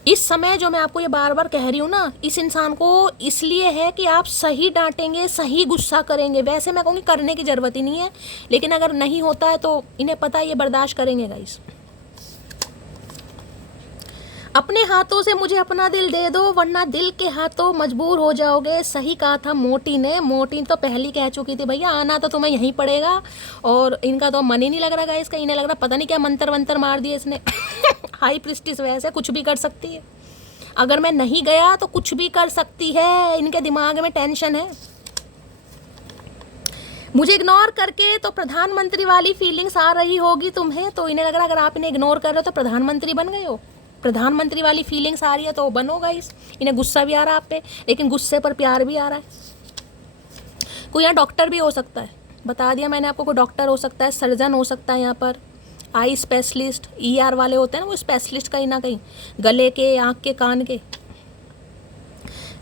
इस समय जो मैं आपको ये बार बार कह रही हूँ ना, इस इंसान को इसलिए है कि आप सही डांटेंगे, सही गुस्सा करेंगे। वैसे मैं कहूँगी करने की ज़रूरत ही नहीं है, लेकिन अगर नहीं होता है तो इन्हें पता है ये बर्दाश्त करेंगे गाइस। अपने हाथों से मुझे अपना दिल दे दो, वरना दिल के हाथों मजबूर हो जाओगे। सही कहा था मोटी ने। मोटी तो पहली कह चुकी थी भैया आना तो तुम्हें यहीं पड़ेगा, और इनका तो मन ही नहीं लग रहा गाइस का। इन्हें लग रहा पता नहीं क्या मंत्र वंतर मार दिए इसने हाई प्रिस्टिस वैसे कुछ भी कर सकती है, अगर मैं नहीं गया तो कुछ भी कर सकती है। इनके दिमाग में टेंशन है। मुझे इग्नोर करके तो प्रधानमंत्री वाली फीलिंग्स आ रही होगी तुम्हें, तो इन्हें लग रहा अगर आप इन्हें इग्नोर कर रहे हो तो प्रधानमंत्री बन गए हो। प्रधानमंत्री वाली फीलिंग्स आ रही है तो बनो गाइस। इन्हें गुस्सा भी आ रहा है आप पे, लेकिन गुस्से पर प्यार भी आ रहा है। कोई यहाँ डॉक्टर भी हो सकता है, बता दिया मैंने आपको। कोई डॉक्टर हो सकता है, सर्जन हो सकता है, यहाँ पर आई स्पेशलिस्ट, ER वाले होते हैं ना, वो स्पेशलिस्ट कहीं ना कहीं, गले के, आँख के, कान के।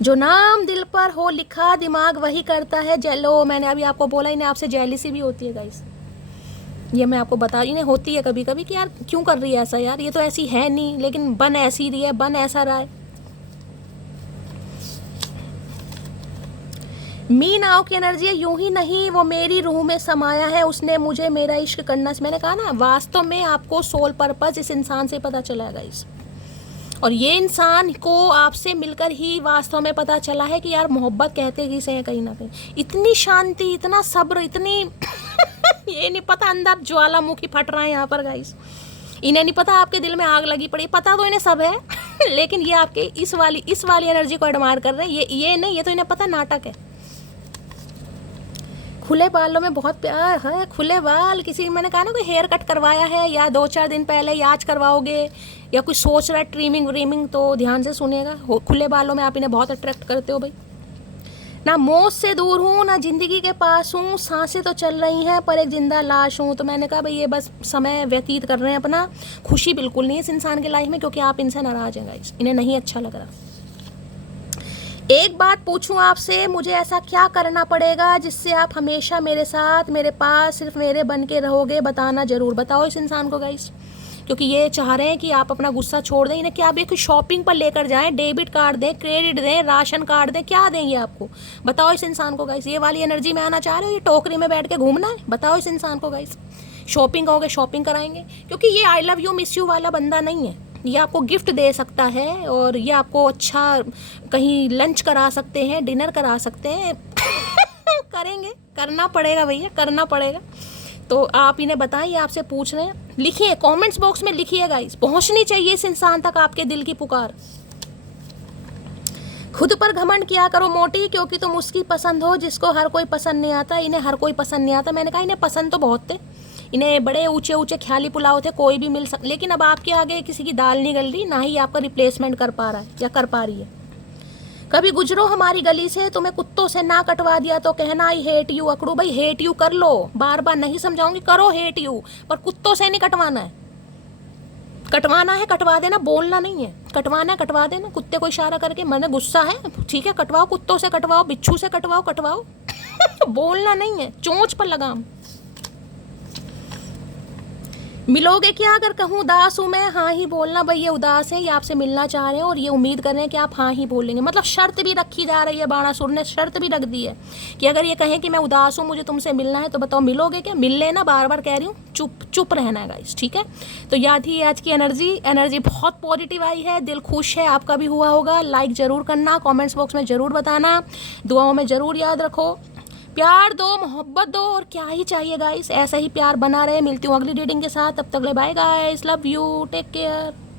जो नाम दिल पर हो लिखा दिमाग वही करता है जेलो। मैंने अभी आपको बोला इन्हें आपसे जेलिसी भी होती है गाइस, ये मैं आपको बता, इन्हें होती है कभी कभी कि यार क्यों कर रही है ऐसा, यार ये तो ऐसी है नहीं, लेकिन बन ऐसी रही है, बन ऐसा रहा है। मीनाओ की एनर्जी है, यूं ही नहीं वो मेरी रूह में समाया है, उसने मुझे मेरा इश्क करना। मैंने कहा ना, वास्तव में आपको सोल पर्पस इस इंसान से पता चला है गाइस, और ये इंसान को आपसे मिलकर ही वास्तव में पता चला है कि यार मोहब्बत कहते ही से है कहीं ना कहीं। इतनी शांति, इतना सब्र, इतनी ये नहीं पता अंदर ज्वालामुखी फट रहा है यहाँ पर गाइस। इन्हें नहीं पता आपके दिल में आग लगी पड़ी, पता तो इन्हें सब है लेकिन ये आपके इस वाली एनर्जी को एडमायर कर रहे हैं। ये नहीं, ये तो इन्हें पता नाटक है। खुले बालों में बहुत प्यार है। खुले बाल, किसी मैंने कहा ना कोई हेयर कट करवाया है या 2-4 दिन पहले, या आज करवाओगे, या कोई सोच रहा है ट्रिमिंग व्रीमिंग, तो ध्यान से सुनिएगा। खुले बालों में आप इन्हें बहुत अट्रैक्ट करते हो भाई। ना मौत से दूर हूँ, ना जिंदगी के पास हूँ, सांसें तो चल रही हैं पर एक जिंदा लाश हूँ। तो मैंने कहा भाई ये बस समय व्यतीत कर रहे हैं अपना, खुशी बिल्कुल नहीं है इस इंसान की लाइफ में, क्योंकि आप इनसे नाराज हैं गाइस, इन्हें नहीं अच्छा लग रहा। एक बात पूछूं आपसे, मुझे ऐसा क्या करना पड़ेगा जिससे आप हमेशा मेरे साथ, मेरे पास, सिर्फ मेरे बन के रहोगे? बताना जरूर, बताओ इस इंसान को गाइस, क्योंकि ये चाह रहे हैं कि आप अपना गुस्सा छोड़ दें। इन्हें क्या आप एक शॉपिंग पर लेकर जाएं, डेबिट कार्ड दें, क्रेडिट दें, राशन कार्ड दें, क्या देंगे आपको? बताओ इस इंसान को गाइस। ये वाली एनर्जी में आना चाह रहे हो, ये टोकरी में बैठ के घूमना है? बताओ इस इंसान को गाइस। शॉपिंग कहोगे, शॉपिंग कराएंगे, क्योंकि ये आई लव यू मिस यू वाला बंदा नहीं है। ये आपको गिफ्ट दे सकता है, और ये आपको अच्छा कहीं लंच करा सकते हैं, डिनर करा सकते हैं करेंगे, करना पड़ेगा भैया, करना पड़ेगा। तो आप इन्हें बताइए, आपसे पूछ रहे हैं, लिखिए कमेंट्स बॉक्स में, लिखिए गाइस। पहुंचनी चाहिए इस इंसान तक आपके दिल की पुकार। खुद पर घमंड किया करो मोटी, क्योंकि तुम उसकी पसंद हो जिसको हर कोई पसंद नहीं आता। इन्हें हर कोई पसंद नहीं आता। मैंने कहा इन्हें पसंद तो बहुत थे, इन्हें बड़े ऊंचे ऊंचे ख्याली पुलाव थे, कोई भी मिल सकता, लेकिन अब आपके आगे किसी की दाल नहीं गल रही, ना ही आपका रिप्लेसमेंट कर पा रहा है या कर पा रही है। कभी गुजरो हमारी गली से, तुम्हें कुत्तों से ना कटवा दिया तो कहना आई हेट यू। अकड़ू भाई, हेट यू कर लो, बार बार नहीं समझाऊंगी, करो हेट यू, पर कुत्तों से नहीं कटवाना है। कटवाना है कटवा देना, बोलना नहीं है। कटवाना है कटवा देना, कुत्ते को इशारा करके, मैंने गुस्सा है ठीक है कटवाओ, कुत्तों से कटवाओ, बिच्छू से कटवाओ, कटवाओ बोलना नहीं है, चोंच पर लगाम। मिलोगे क्या अगर कहूँ उदास हूँ मैं? हाँ ही बोलना भाई, ये उदास है, ये आपसे मिलना चाह रहे हैं और ये उम्मीद कर रहे हैं कि आप हाँ ही बोलेंगे। मतलब शर्त भी रखी जा रही है, बाणासुर ने शर्त भी रख दी है कि अगर ये कहें कि मैं उदास हूँ, मुझे तुमसे मिलना है, तो बताओ मिलोगे क्या? मिल लेना, बार बार कह रही हूँ, चुप रहना है गाइस, ठीक है? तो याद ही आज की एनर्जी बहुत पॉजिटिव आई है, दिल खुश है। आपका भी हुआ होगा? लाइक ज़रूर करना, कॉमेंट्स बॉक्स में ज़रूर बताना, दुआओं में ज़रूर याद रखो। प्यार दो, मोहब्बत दो, और क्या ही चाहिए गाइस। ऐसा ही प्यार बना रहे। मिलती हूँ अगली रीडिंग के साथ, तब तक ले bye guys, love you, take care.